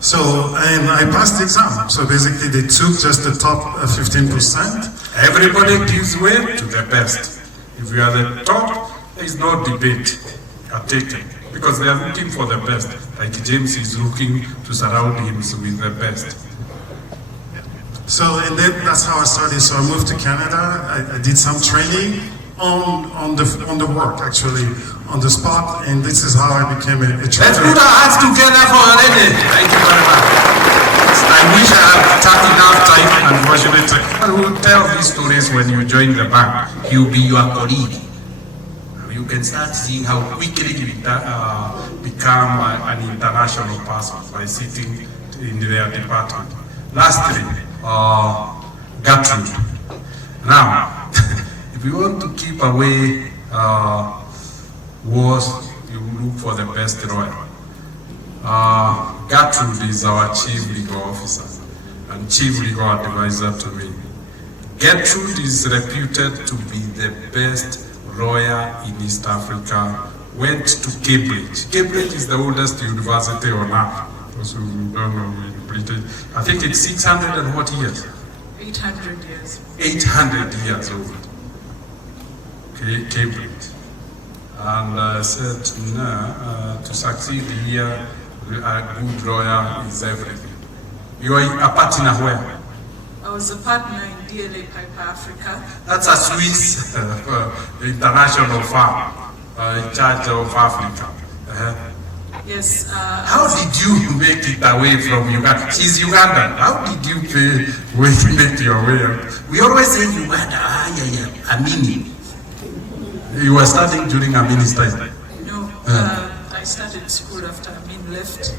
So, and I passed the exam. So basically they took just the top 15%. Everybody gives way to the best. If you are the top, there is no debate. You are taken. Because they are looking for the best. Like James is looking to surround him with the best. So, and then that's how I started. So I moved to Canada. I did some training on the work, actually, on the spot. And this is how I became a trainer. Let's put our hands together for Alene. Thank you very much. I wish I had had enough time, unfortunately. I will tell these stories when you join the bank. He will be your colleague. You can start seeing how quickly you become an international person by sitting in their department. Lastly, Gertrude. Now, if you want to keep away wars, you look for the best lawyer. Gertrude is our chief legal officer and chief legal advisor to me. Gertrude is reputed to be the best lawyer in East Africa, went to Cambridge. Cambridge is the oldest university on earth. Those who don't know in Britain. I think it's 600 and what years? 800 years. 800 years old. Okay, Cambridge. And I said, no, to succeed here, a good lawyer is everything. You are a partner where? I was a partner in DNA Piper Africa. That's a Swiss international firm in charge of Africa. Yes. How did you make it away from Uganda? She's Ugandan. How did you make your way out? We always say Uganda, Amini. You were studying during Amini's time? No, I started school after Amin left.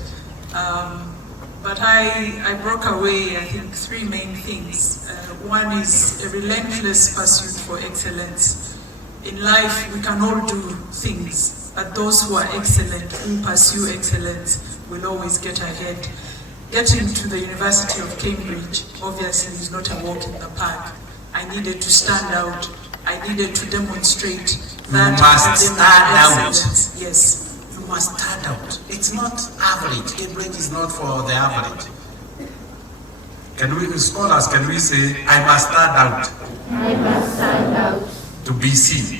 But I broke away, I think, 3 main things. One is a relentless pursuit for excellence. In life, we can all do things, but those who are excellent, who pursue excellence, will always get ahead. Getting to the University of Cambridge, obviously, is not a walk in the park. I needed to stand out. I needed to demonstrate that you must stand out. Yes. You must stand out. It's not average. Cambridge is not for the average. Scholars, can we say, I must stand out? I must stand out. To be seen.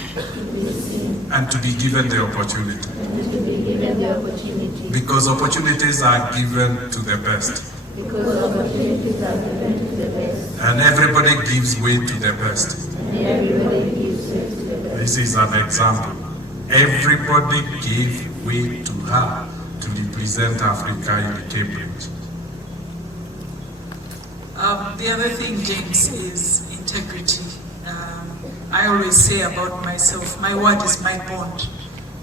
And to be given the opportunity. And to be given the opportunity. Because opportunities are given to the best. Because opportunities are given to the best. And everybody gives way to the best. And everybody gives way to the best. This is an example. Everybody gave way to her to represent Africa in Cambridge. The other thing, James, is integrity. I always say about myself, my word is my bond.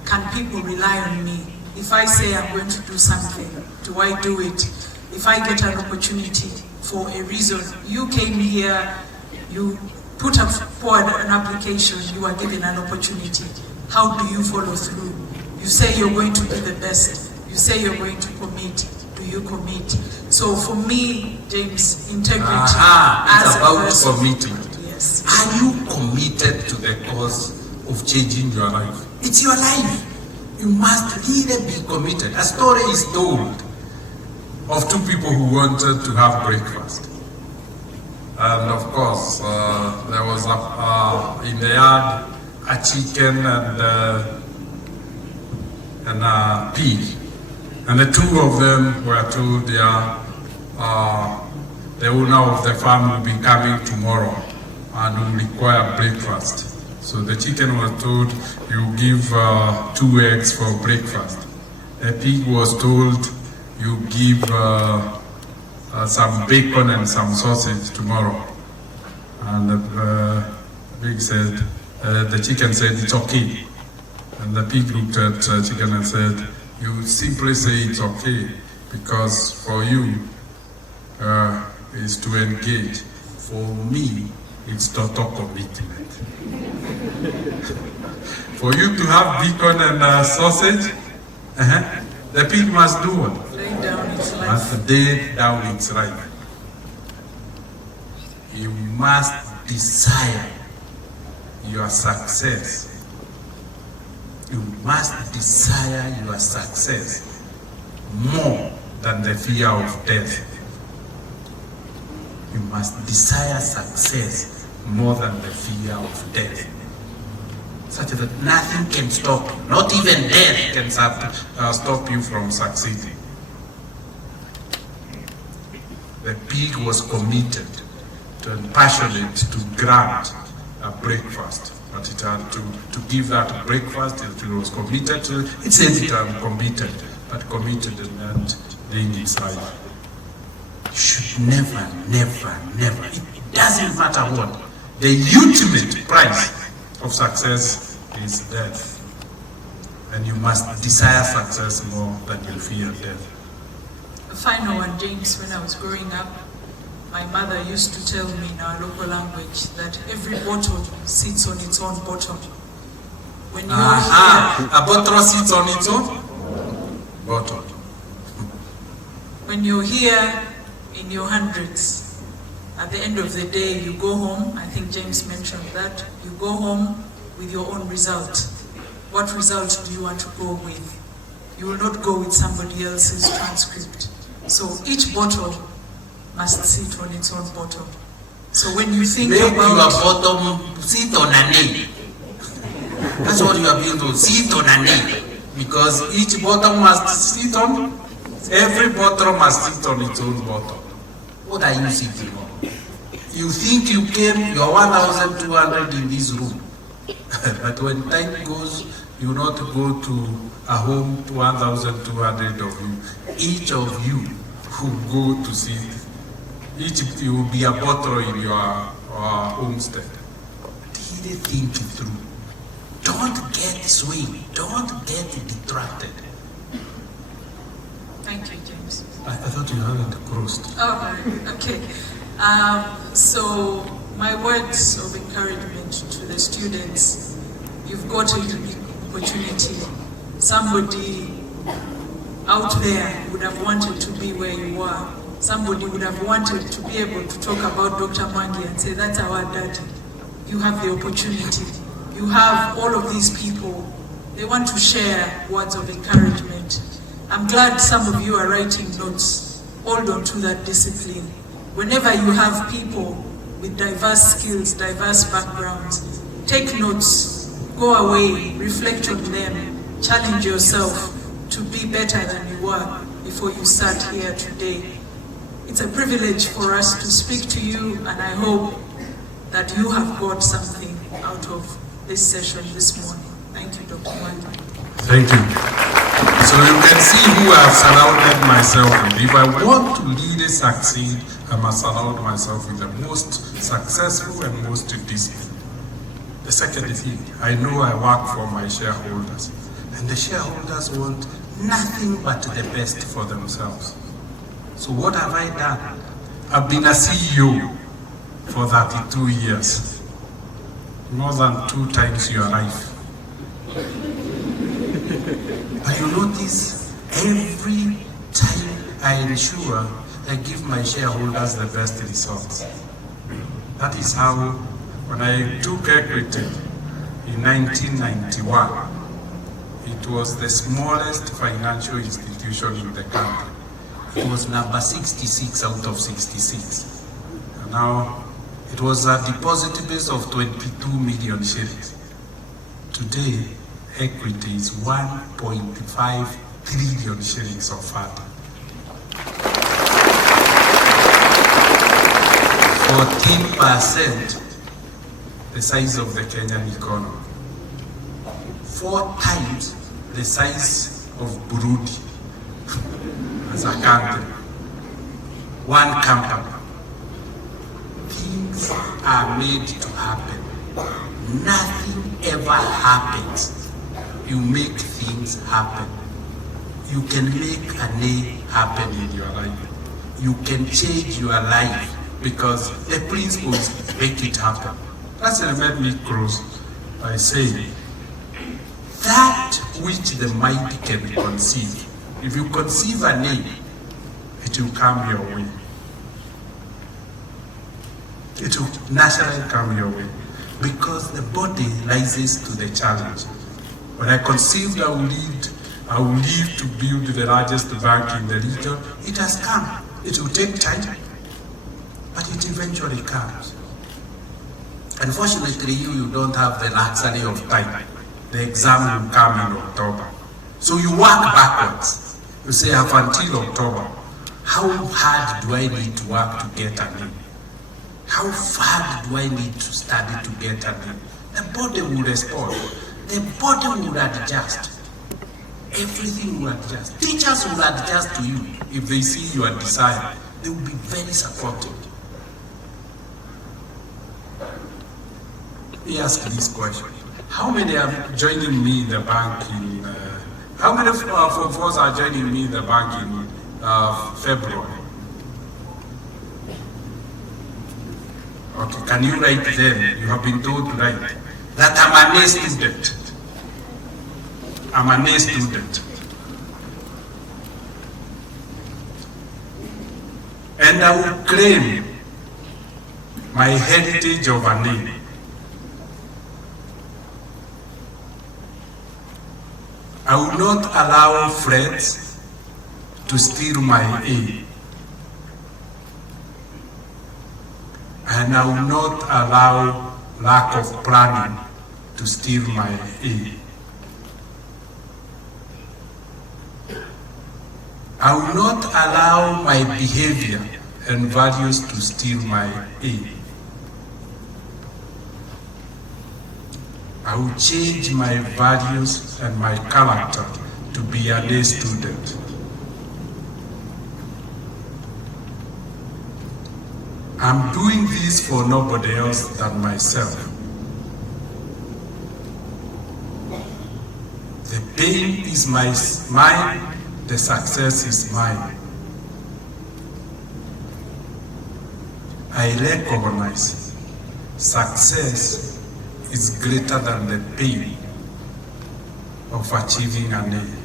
Can people rely on me? If I say I'm going to do something, do I do it? If I get an opportunity for a reason, you came here, you put forward an application, you are given an opportunity. How do you follow through? You say you're going to do the best. You say you're going to commit. Do you commit? So for me, James, integrity It's as about a person. commitment. Yes. Are you committed to the cause of changing your life? It's your life. You must really be committed. A story is told Of two people who wanted to have breakfast. And of course, there was in the yard a chicken and a pig. And the two of them were told the owner of the farm will be coming tomorrow and will require breakfast. So the chicken was told, you give 2 eggs for breakfast. The pig was told, you give some bacon and some sausage tomorrow. And the pig said, the chicken said, it's okay. And the pig looked at the chicken and said, you simply say it's okay, because for you is to engage. For me, it's total commitment. For you to have bacon and sausage, the pig must do what? Lay down its life. Must lay down its life. You must desire your success. You must desire your success more than the fear of death. You must desire success more than the fear of death. Such that nothing can stop you, not even death can stop you from succeeding. The pig was committed and passionate to grant a breakfast, but it had to give that breakfast. It was committed to. It says it committed, but committed and laying its life. You should never, never, never. It doesn't matter what. The ultimate price of success is death, and you must desire success more than you fear death. The final one, James, when I was growing up, my mother used to tell me in our local language that every bottle sits on its own bottom. When you're here, A bottle sits on its own bottle. when you're here in your hundreds, at the end of the day, you go home. I think James mentioned that. You go home with your own result. What result do you want to go with? You will not go with somebody else's transcript. So each bottle must sit on its own bottom. So when you think make your about bottom sit on a nail. That's what you are being told, sit on a nail. Because each bottom must sit on, every bottom must sit on its own bottom. What are you sitting on? You think you came, you're 1,200 in this room. But when time goes, you not go to a home to 1,200 of you. Each of you who go to sit, each you will be a bottle in your homestead. Really think it through. Don't get swayed. Don't get distracted. Thank you, James. I thought you hadn't crossed. Oh, okay. So my words of encouragement to the students: you've got a unique opportunity. Somebody out there would have wanted to be where you are. Somebody would have wanted to be able to talk about Dr. Mwangi and say, that's our daddy. You have the opportunity. You have all of these people. They want to share words of encouragement. I'm glad some of you are writing notes. Hold on to that discipline. Whenever you have people with diverse skills, diverse backgrounds, take notes, go away, reflect on them, challenge yourself to be better than you were before you sat here today. It's a privilege for us to speak to you, and I hope that you have got something out of this session this morning. Thank you, Dr. Mwangi. Thank you. So you can see who I've surrounded myself with. If I want to really succeed, I must surround myself with the most successful and most disciplined. The second thing, I know I work for my shareholders, and the shareholders want nothing but the best for themselves. So what have I done? I've been a CEO for 32 years, more than 2 times your life. But you notice, every time I ensure I give my shareholders the best results. That is how, when I took equity in 1991, it was the smallest financial institution in the country. It was number 66 out of 66. And now, it was a deposit base of 22 million shillings. Today, equity is 1.5 trillion shillings of fund. 14% the size of the Kenyan economy. 4 times the size of Burundi as a country. 1 company. Things are made to happen. Nothing ever happens. You make things happen. You can make a day happen in your life. You can change your life because the principles make it happen. That's what made me close by saying, that which the mind can conceive, if you conceive a name, it will come your way. It will naturally come your way because the body rises to the challenge. When I conceived I will live to build the largest bank in the region, it has come. It will take time, but it eventually comes. Unfortunately, you don't have the luxury of time. The exam will come in October. So you work backwards. You say, up until October, how hard do I need to work to get a name? How hard do I need to study to get a name? The body will respond. The body will adjust. Everything will adjust. Teachers will adjust to you. If they see your desire, they will be very supportive. Let me ask this question. How many are joining me in the bank in, how many of us are joining me in the bank in February? Okay, can you write then? You have been told to write that I'm an A student. I'm an A student. And I will claim my heritage of a name. I will not allow friends to steal my A. And I will not allow lack of planning to steal my A. I will not allow my behavior and values to steal my A. I will change my values and my character to be an A student. I'm doing this for nobody else than myself. The pain is mine, the success is mine. I recognize success is greater than the pain of achieving an aim.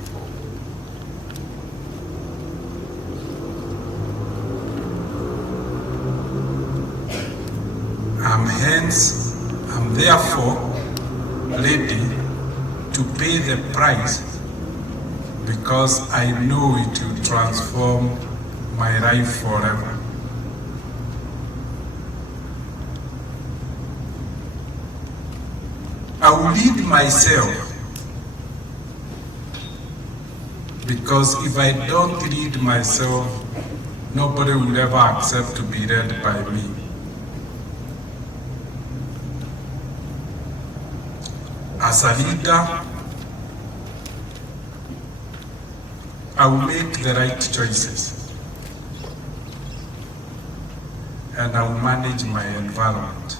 I'm therefore ready to pay the price because I know it will transform my life forever. I will lead myself because if I don't lead myself, Nobody will ever accept to be led by me. As a leader, I will make the right choices, and I will manage my environment.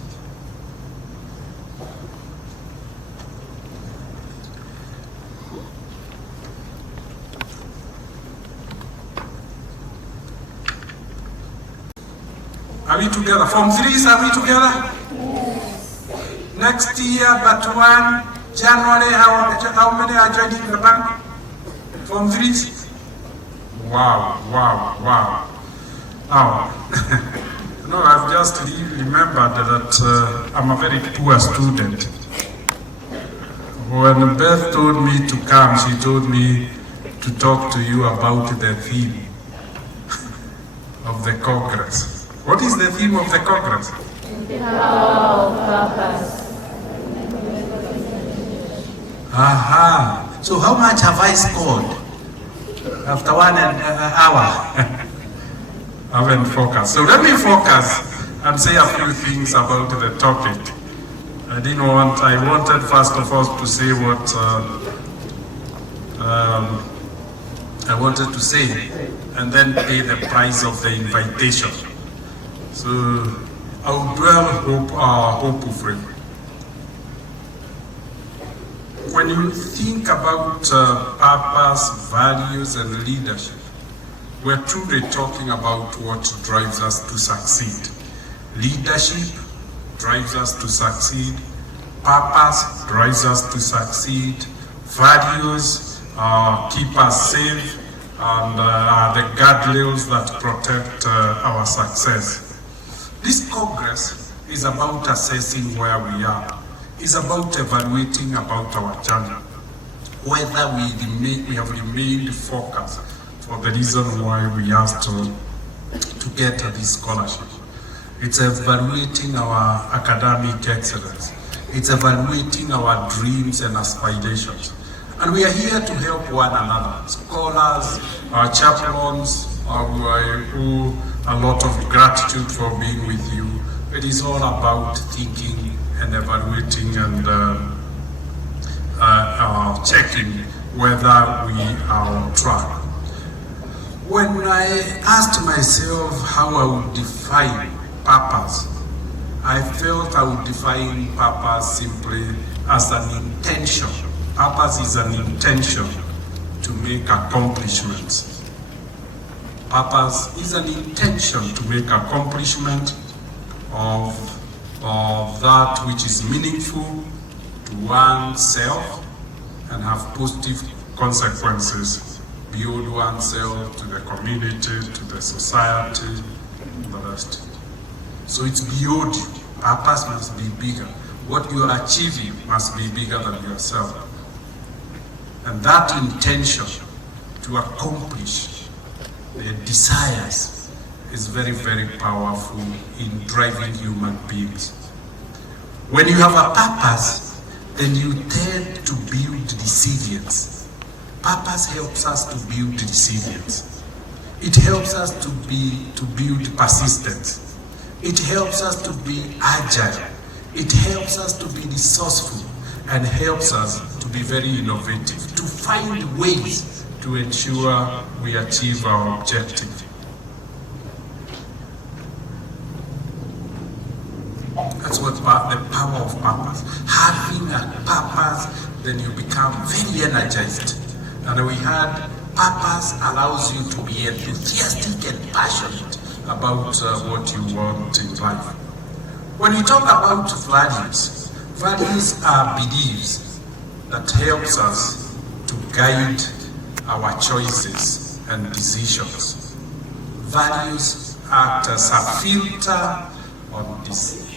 Are we together? Form 3s, are we together? Yes. Next year, but 1 January, how many are joining the bank? Form 3s? Wow. Now, no, I've just remembered that I'm a very poor student. When Beth told me to come, she told me to talk to you about the theme of the Congress. What is the theme of the Congress? The power of purpose. Aha. So how much have I scored? After 1 hour. I haven't focused. So let me focus and say a few things about the topic. I wanted first of all to say what I wanted to say, and then pay the price of the invitation. So I will dwell hopefully. When you think about purpose, values, and leadership, we're truly talking about what drives us to succeed. Leadership drives us to succeed. Purpose drives us to succeed. Values keep us safe and are the guardrails that protect our success. This Congress is about assessing where we are. It's about evaluating about our journey, whether we have remained focused for the reason why we asked to get this scholarship. It's evaluating our academic excellence. It's evaluating our dreams and aspirations. And we are here to help one another. Scholars, our chaplains, who I owe a lot of gratitude for being with you. It is all about thinking and evaluating and checking whether we are on track. When I asked myself how I would define purpose, I felt I would define purpose simply as an intention. Purpose is an intention to make accomplishments. Purpose is an intention to make accomplishment of that which is meaningful to oneself and have positive consequences beyond oneself, to the community, to the society, and the rest. So it's beyond you. Purpose must be bigger. What you are achieving must be bigger than yourself. And that intention to accomplish the desires is very, very powerful in driving human beings. When you have a purpose, then you tend to build resilience. Purpose helps us to build resilience. It helps us to build persistence. It helps us to be agile. It helps us to be resourceful and helps us to be very innovative, to find ways to ensure we achieve our objective. That's what the power of purpose. Having a purpose, then you become very energized. And we had purpose allows you to be enthusiastic and passionate about what you want in life. When we talk about values, values are beliefs that helps us to guide our choices and decisions. Values act as a filter on decisions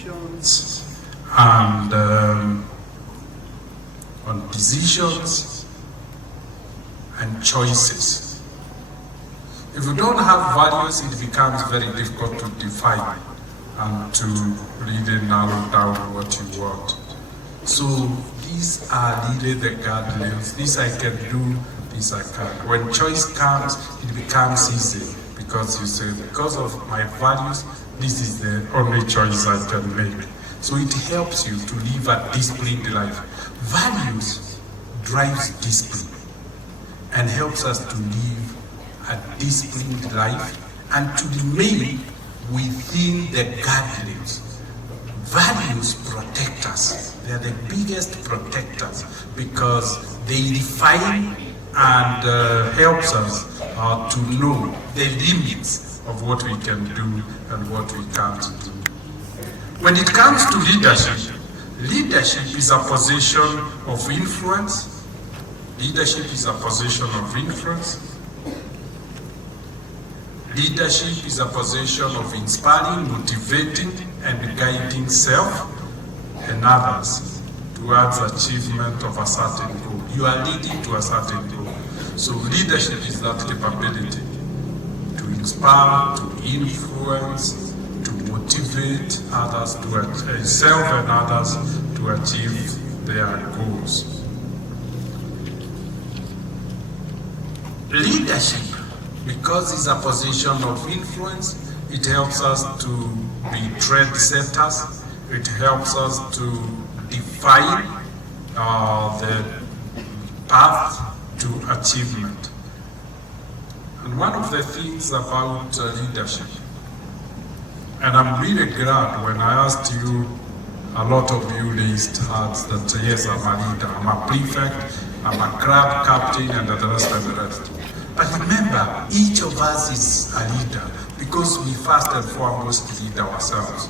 and choices. If you don't have values, it becomes very difficult to define and to really narrow down what you want. So these are really the guardrails. This I can do, this I can't. When choice comes, it becomes easy because because you say, because of my values, this is the only choice I can make. So it helps you to live a disciplined life. Values drives discipline and helps us to live a disciplined life and to remain within the guidelines. Values protect us. They are the biggest protectors because they define and helps us to know the limits of what we can do and what we can't do. When it comes to leadership, leadership is a position of influence. Leadership is a position of influence. Leadership is a position of inspiring, motivating, and guiding self and others towards achievement of a certain goal. You are leading to a certain goal. So leadership is that capability to inspire, to influence, to motivate others, to self and others to achieve their goals. Leadership, because it's a position of influence, it helps us to be trendsetters. It helps us to define the path to achievement. And one of the things about leadership, and I'm really glad when I asked you, a lot of you raised hands that yes, I'm a leader, I'm a prefect, I'm a club captain, and the rest and the rest. But remember, each of us is a leader because we first and foremost lead ourselves.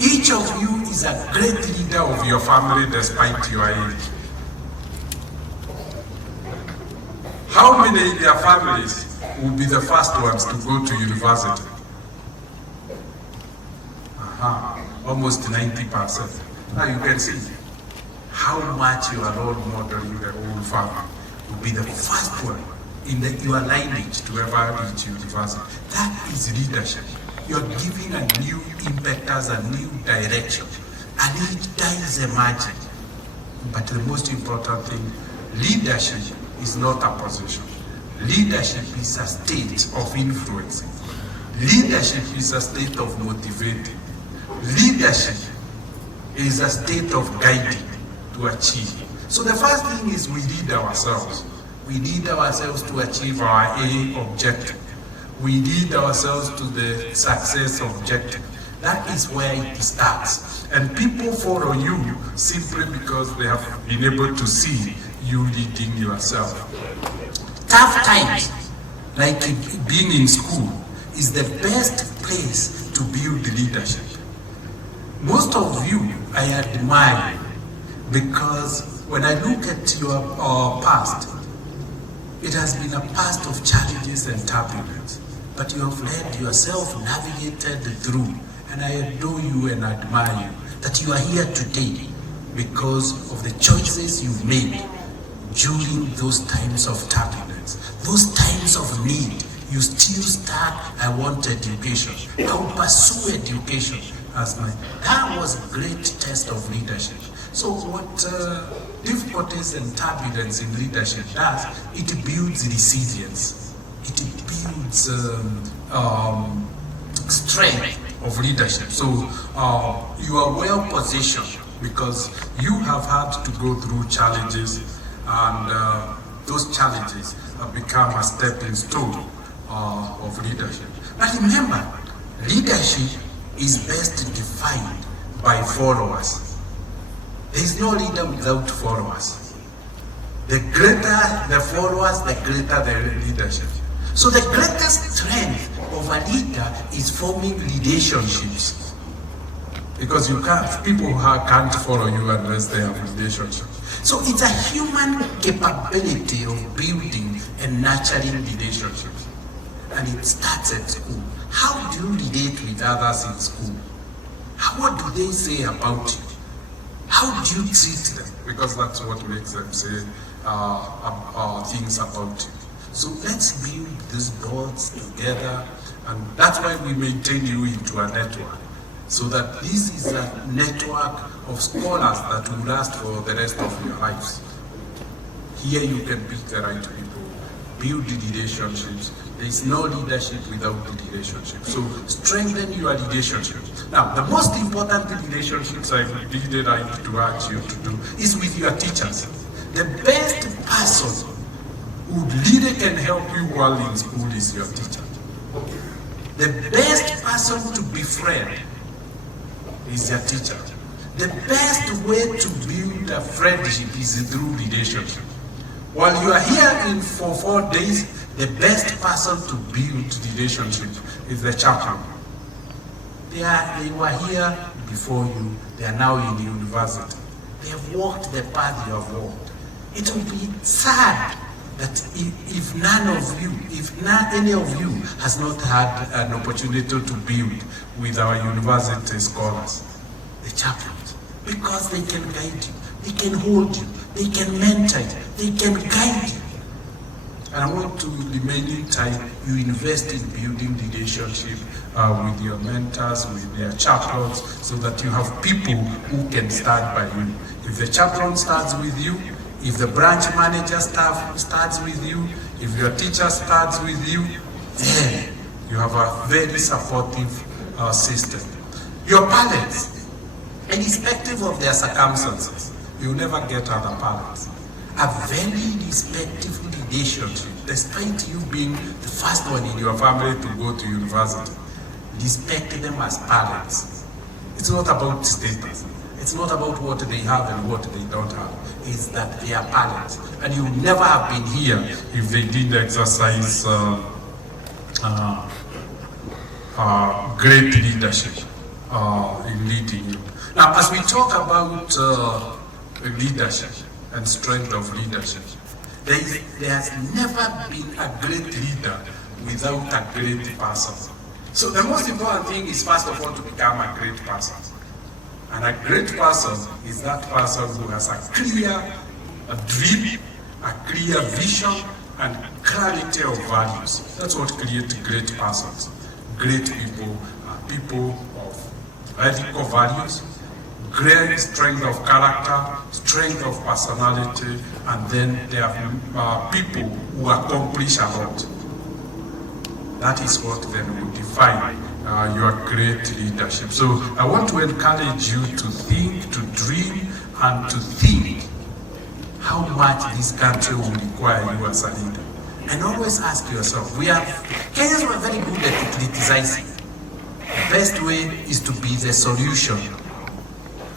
Each of you is a great leader of your family despite your age. How many in their families will be the first ones to go to university? Almost 90%. Now you can see how much you are role modeling the whole family. Will be the first one in your lineage to ever reach university. That is leadership. You're giving a new impetus, a new direction, and each time is emerging. But the most important thing, leadership is not a position. Leadership is a state of influencing. Leadership is a state of motivating. Leadership is a state of guiding to achieve. So the first thing is we lead ourselves. We lead ourselves to achieve our A objective. We lead ourselves to the success objective. That is where it starts. And people follow you simply because they have been able to see you leading yourself. Tough times, like being in school, is the best place to build leadership. Most of you, I admire because when I look at your past, it has been a past of challenges and turbulence, but you have led yourself, navigated through, and I adore you and admire you that you are here today because of the choices you've made during those times of turbulence, those times of need. You still start, I want education, I'll pursue education as my, that was a great test of leadership. So what difficulties and turbulence in leadership does, it builds resilience. It builds strength of leadership. So you are well positioned because you have had to go through challenges, and those challenges have become a stepping stone of leadership. But remember, leadership is best defined by followers. There is no leader without followers. The greater the followers, the greater the leadership. So the greatest strength of a leader is forming relationships. Because you can't, people can't follow you unless they have relationships. So it's a human capability of building and nurturing relationships. And it starts at school. How do you relate with others in school? What do they say about you? How do you treat them? Because that's what makes them say things about you. So let's build these bonds together, and that's why we maintain you into a network. So that this is a network of scholars that will last for the rest of your lives. Here you can pick the right people build relationships. There is no leadership without relationship. So strengthen your relationships. Now, the most important relationships I really like to urge you to do is with your teachers. The best person who really can help you while in school is your teacher. The best person to befriend is your teacher. The best way to build a friendship is through relationship. While you are here for 4 days, the best person to build relationship is the chaplain. They were here before you, they are now in the university. They have walked the path you have walked. It will be sad that if none of you, any of you has not had an opportunity to build with our university scholars, the chaplains, because they can guide you, they can hold you, they can mentor you, they can guide you. And I want to, remaining time, you invest in building relationship with your mentors, with their chaplains, so that you have people who can start by you. If the chaplain starts with you, if the branch manager starts with you, if your teacher starts with you, then you have a very supportive system. Your parents, irrespective of their circumstances, you never get other parents. A very respectful relationship, despite you being the first one in your family to go to university. Respect them as parents. It's not about status. It's not about what they have and what they don't have. It's that they are parents. And you would never have been here if they didn't exercise great leadership in leading you. Now, as we talk about leadership and strength of leadership, there has never been a great leader without a great person. So the most important thing is, first of all, to become a great person. And a great person is that person who has a clear dream, a clear vision, and clarity of values. That's what creates great persons. Great people are people of ethical values, great strength of character, strength of personality, and then there are people who accomplish a lot. That is what then will define your great leadership. So I want to encourage you to think, to dream, and to think how much this country will require you as a leader. And always ask yourself, Kenyans are very good at criticizing. The best way is to be the solution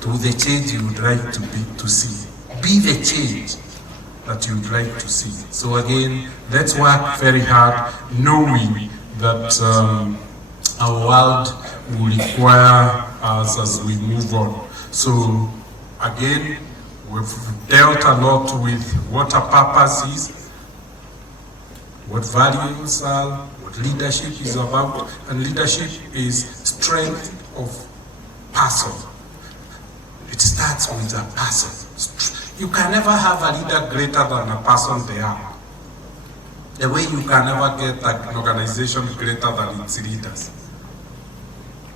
to the change you would like to see. Be the change that you would like to see. So again, let's work very hard, knowing that our world will require us as we move on. So again, we've dealt a lot with what a purpose is, what values are, what leadership is about, and leadership is strength of person. It starts with a person. You can never have a leader greater than a person they are. The way you can never get an organization greater than its leaders.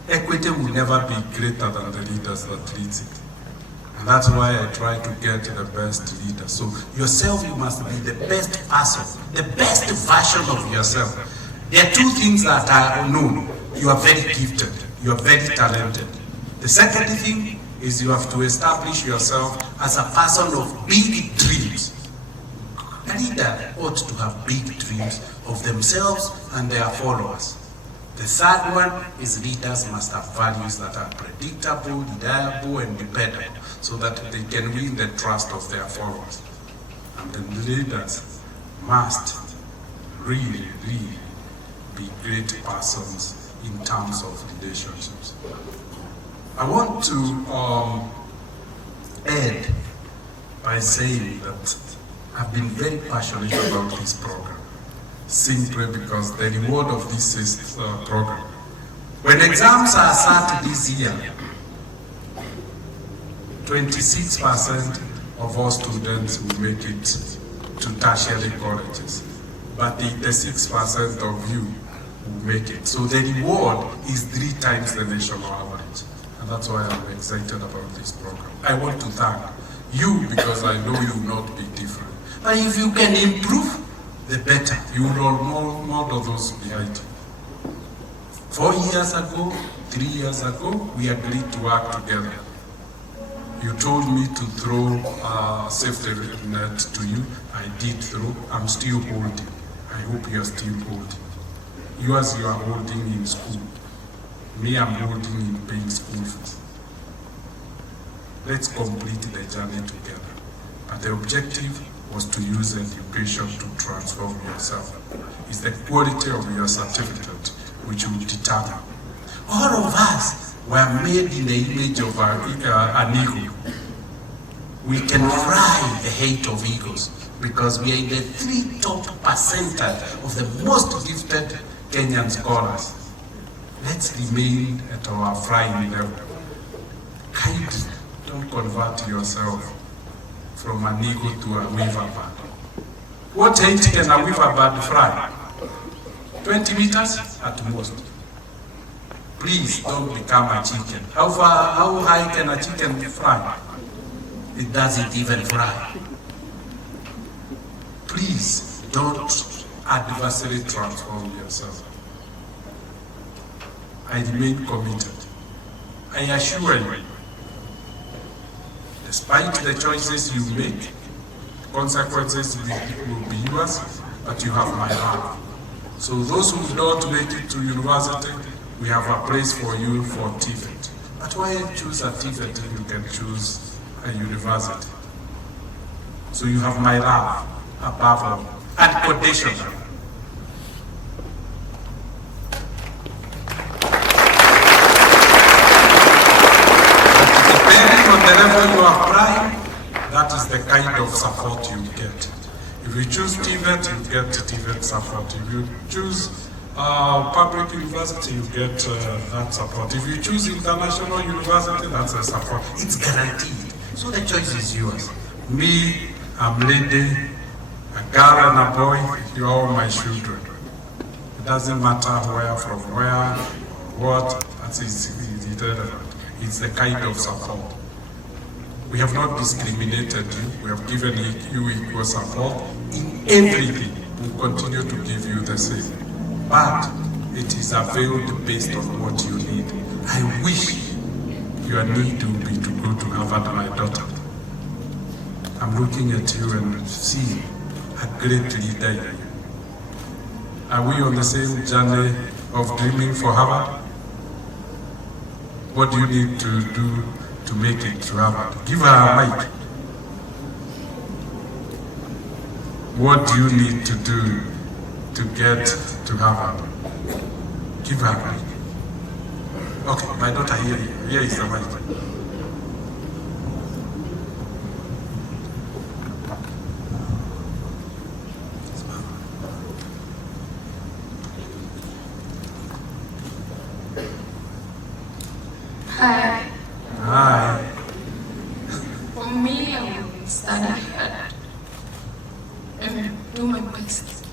Equity will never be greater than the leaders that leads it. And that's why I try to get the best leaders. So yourself, you must be the best person, the best version of yourself. There are two things that are known. You are very gifted. You are very talented. The second thing is you have to establish yourself as a person of big dreams. A leader ought to have big dreams of themselves and their followers. The third one is leaders must have values that are predictable, reliable, and dependable, so that they can win the trust of their followers. And the leaders must really, really be great persons in terms of relationships. I want to end by saying that I've been very passionate about this program, simply because the reward of this is program. When exams are sat this year, 26% of all students will make it to tertiary colleges, but 86% of you will make it. So the reward is 3 times the national average. And that's why I'm excited about this program. I want to thank you because I know you will not be different. But if you can improve, the better. You will model those behind you. 4 years ago, 3 years ago, we agreed to work together. You told me to throw a safety net to you. I did throw. I'm still holding. I hope you are still holding. Yours you are holding in school. Me, I'm holding in paying school fees. Let's complete the journey together. But the objective was to use education to transform yourself. It's the quality of your certificate which will determine. All of us were made in the image of an eagle. We can fly the height of eagles because we are in the 3 top percentile of the most gifted Kenyan scholars. Let's remain at our flying level. Kindly don't convert yourself from an eagle to a weaver bird. What height can a weaver bird fly? 20 meters at most. Please don't become a chicken. How high can a chicken fly? It doesn't even fly. Please don't Adversely transform yourself. I remain committed. I assure you, despite the choices you make, consequences will be yours, but you have my love. So those who don't make it to university, we have a place for you for TVET. But why choose a TVET if you can choose a university? So you have my love above all, unconditional. Depending on the level you apply, that is the kind of support you get. If you choose TVET, you get TVET support. If you choose public university, you get that support. If you choose international university, that's a support. It's guaranteed. So the choice is yours. Me, I'm lady, a girl and a boy, you're all my children. It doesn't matter where, from where, what, that's irrelevant. It's the kind of support. We have not discriminated you, we have given you equal support in everything. We'll continue to give you the same. But it is availed based on what you need. I wish your need will be to go to Harvard, my daughter. I'm looking at you and see a great leader in you. Are we on the same journey of dreaming for Harvard? What do you need to do to make it to Harvard? Give her a mic. What do you need to do to get to Harvard? Give her a mic. Okay, my daughter, here is the mic. Hi. Hi. For me, I will study hard and do my best.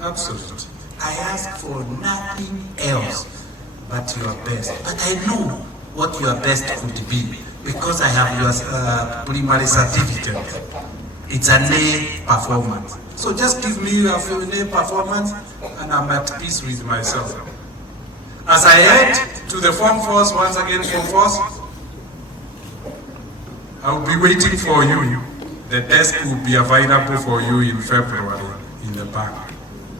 Absolutely. I ask for nothing else but your best. But I know what your best could be because I have your primary certificate. It's an A performance. So just give me a A performance and I'm at peace with myself. As I head to the Form Force, once again Form Force, I will be waiting for you. The desk will be available for you in February in the bank.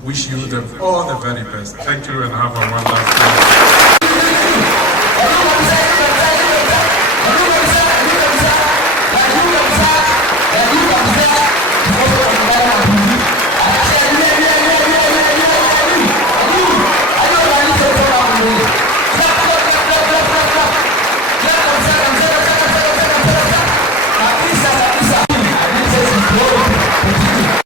Wish you all the very best. Thank you and have a wonderful day.